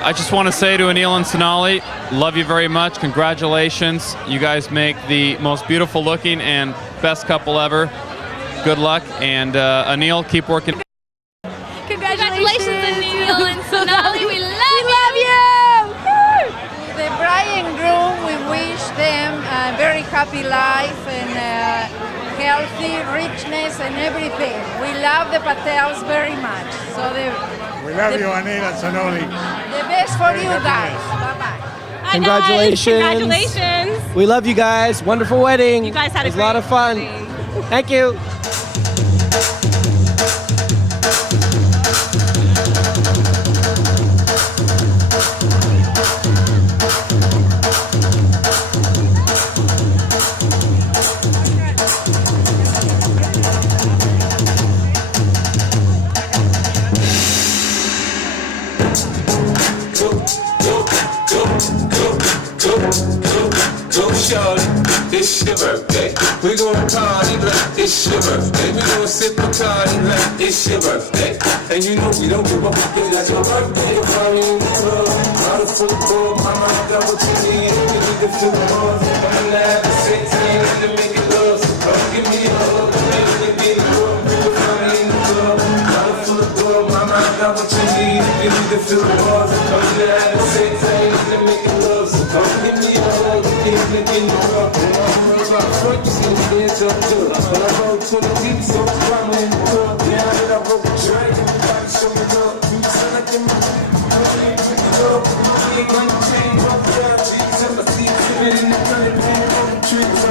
I just want to say to Anil and Sonali, love you very much. Congratulations. You guys make the most beautiful looking and best couple ever. Good luck. And Anil, keep working. Congratulations, Anil and Sonali. We love you. The bride and groom, we wish them a very happy life and healthy, richness and everything. We love the Patels very much. So We love you, Anil and Sonali. the best for you guys. Bye-bye. Congratulations. Congratulations. We love you guys. Wonderful wedding. You guys had It was a lot of fun. Thank you. Go, shorty, it's your birthday. We gonna party like it's your birthday. We gonna sip a party like it's your birthday. And you know we don't give up, it's like your birthday. Party in the club, out of football, mama, I got what you need. You need to feel the buzz. I'm in the habit, 16, and to make it love. So come give me a hug, and let me get it up. Party in the club, out of football, mama, I got what you need. You need to feel the buzz. I'm in the habit, 16, and to make it love. So come give me a hug. In the rock, front, you see the dance up good. But I roll 20 deep, so I'm climbing in the club. Now that I broke a drag, everybody show me love. You sound like them, you ain't gonna change my priorities. I see you sitting in the front of the on the tricks.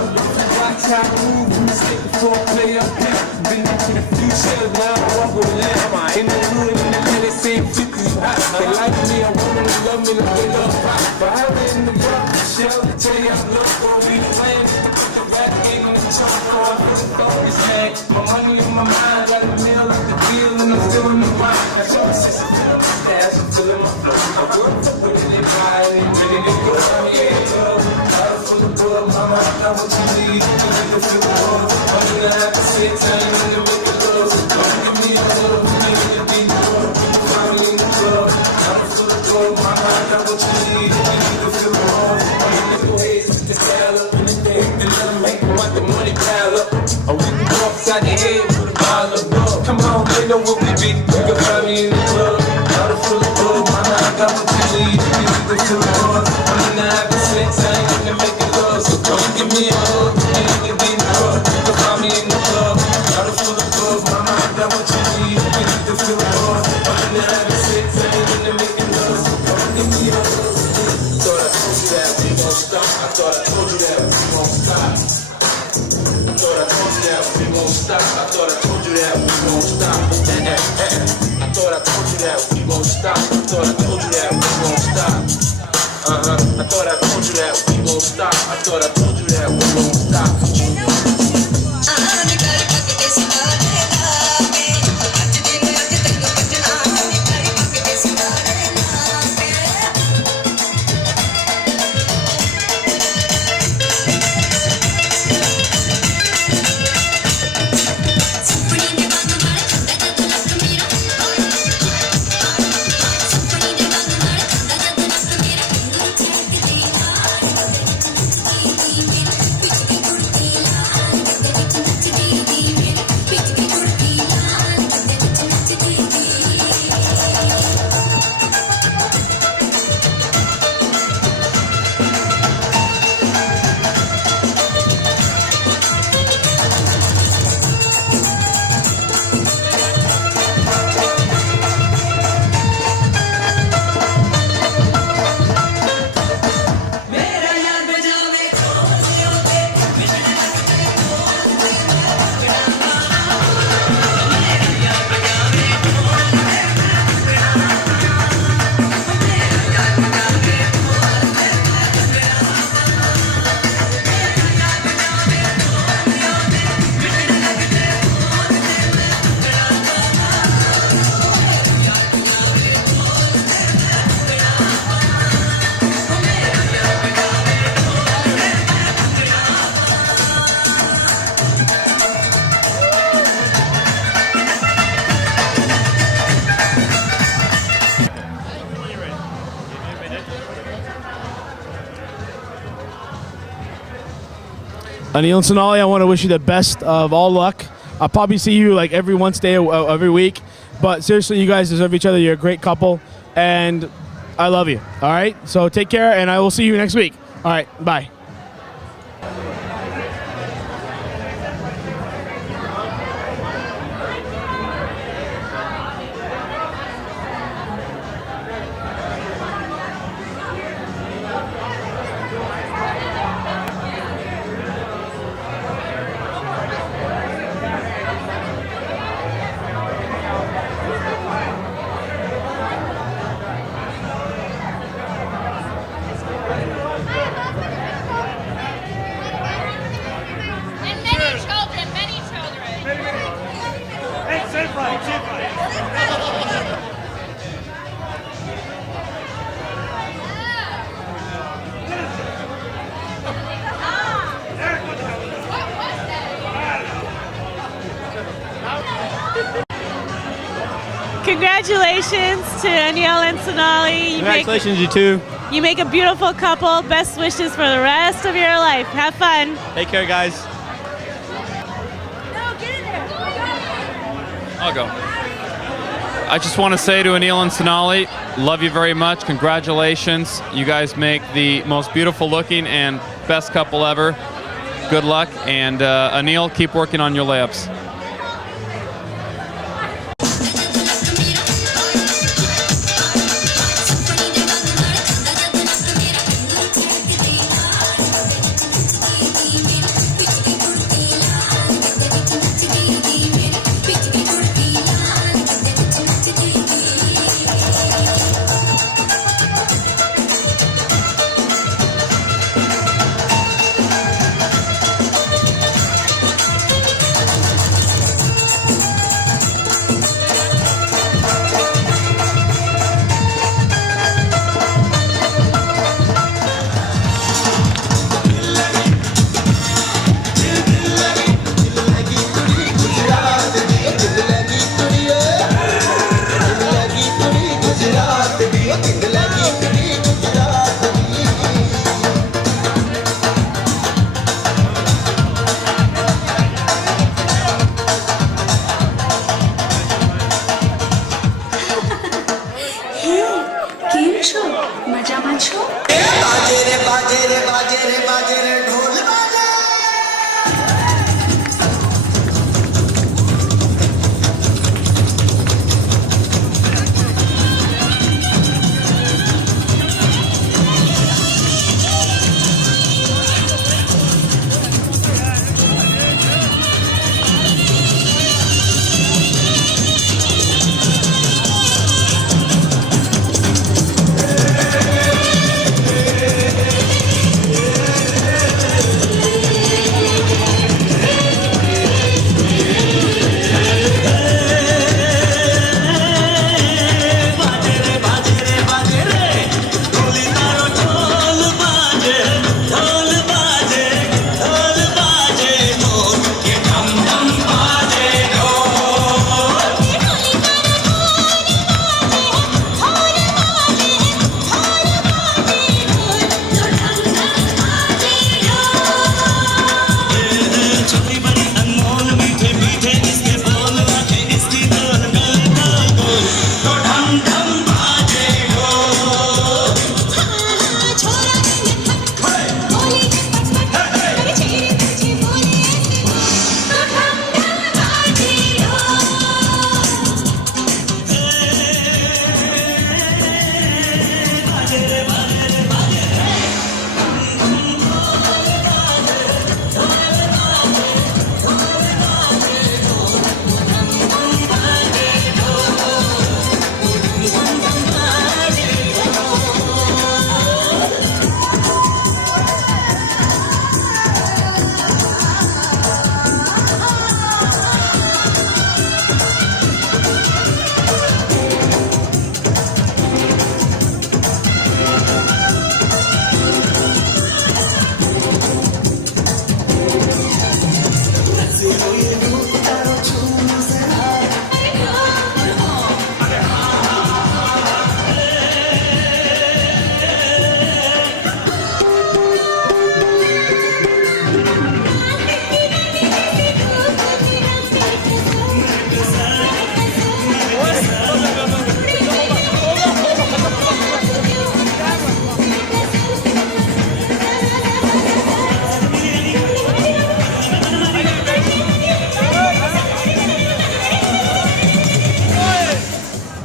Watch how I move, you mistake before I play up here. Been into the future, now I walk with a lamb. In the hood, in the head, they say 50 hot. They like me, I want them to love me like they love pop. But I was in the rock, shell, tell you I'm low, or we playing. The rap game on the top, oh, I put it on his head. My money in my mind, got a meal like the deal, and I'm still in the wine. I show my sister, feel my stash, I'm feeling my flow. I work for women, they buy, and they ready to go. Yeah, go. Out from the club, mama, I got what you need. You need to feel the love. I'm gonna have to say time, and to make it love. So come give me a hug, you need to be the love. Find me in the club, out from the club, mama, I got what you need. You need to feel the love. I'm in the ways, the style up in the day, and let them make me want the money pile up. Or we can go upside the head with a bottle of love. Come on, they know what we be. You can find me in the club, out from the club, mama, I got what you need. You need to feel the love. I'm in the habit, sex, I ain't gonna make it love. So come give me a hug, and you can be the love. You can find me in the club, out from the club, mama, I got what you need. You need to feel the love. I'm in the habit, sex, I ain't gonna make it love. So come give me a hug. Thought I told you that we gon' stop. I thought I told you that we gon' stop. Thought I told you that we gon' stop. I thought I told you that we gon' stop. I thought I told you that we gon' stop. I thought I told you that we gon' stop. I thought I told you that we gon' stop. I thought I told you that we gon' stop. Anil and Sonali, I want to wish you the best of all luck. I'll probably see you like every every week. But seriously, you guys deserve each other. You're a great couple. And I love you. All right? So take care, and I will see you next week. All right. Bye. Congratulations to Anil and Sonali. Congratulations, you two. You make a beautiful couple. Best wishes for the rest of your life. Have fun. Take care, guys. I'll go. I just want to say to Anil and Sonali, love you very much. Congratulations. You guys make the most beautiful looking and best couple ever. Good luck. And Anil, keep working on your layups.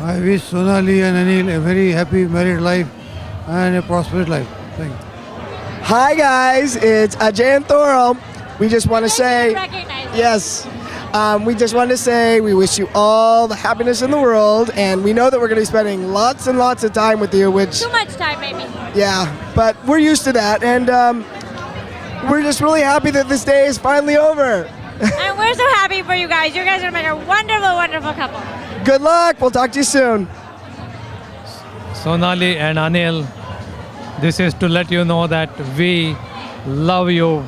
I wish Sonali and Anil a very happy married life and a prosperous life. Thank you. Hi guys, it's Ajay and Thoro. We just want to say, yes, we just want to say we wish you all the happiness in the world, and we know that we're going to be spending lots and lots of time with you, which, Too much time, maybe. yeah, but we're used to that, and we're just really happy that this day is finally over. And we're so happy for you guys. You guys are a wonderful, wonderful couple. Good luck. We'll talk to you soon. Sonali and Anil, this is to let you know that we love you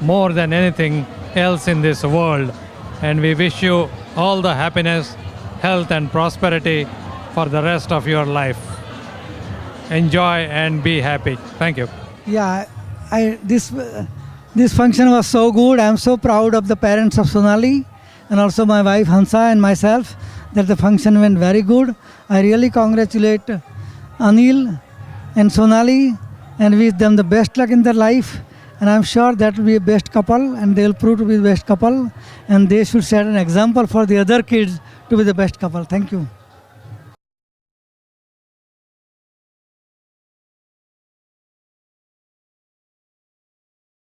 more than anything else in this world, and we wish you all the happiness, health and prosperity for the rest of your life. Enjoy and be happy. Thank you. Yeah, this function was so good. I'm so proud of the parents of Sonali and also my wife Hansa and myself that the function went very good. I really congratulate Anil and Sonali and wish them the best luck in their life. And I'm sure that will be a best couple and they'll prove to be the best couple. And they should set an example for the other kids to be the best couple. Thank you.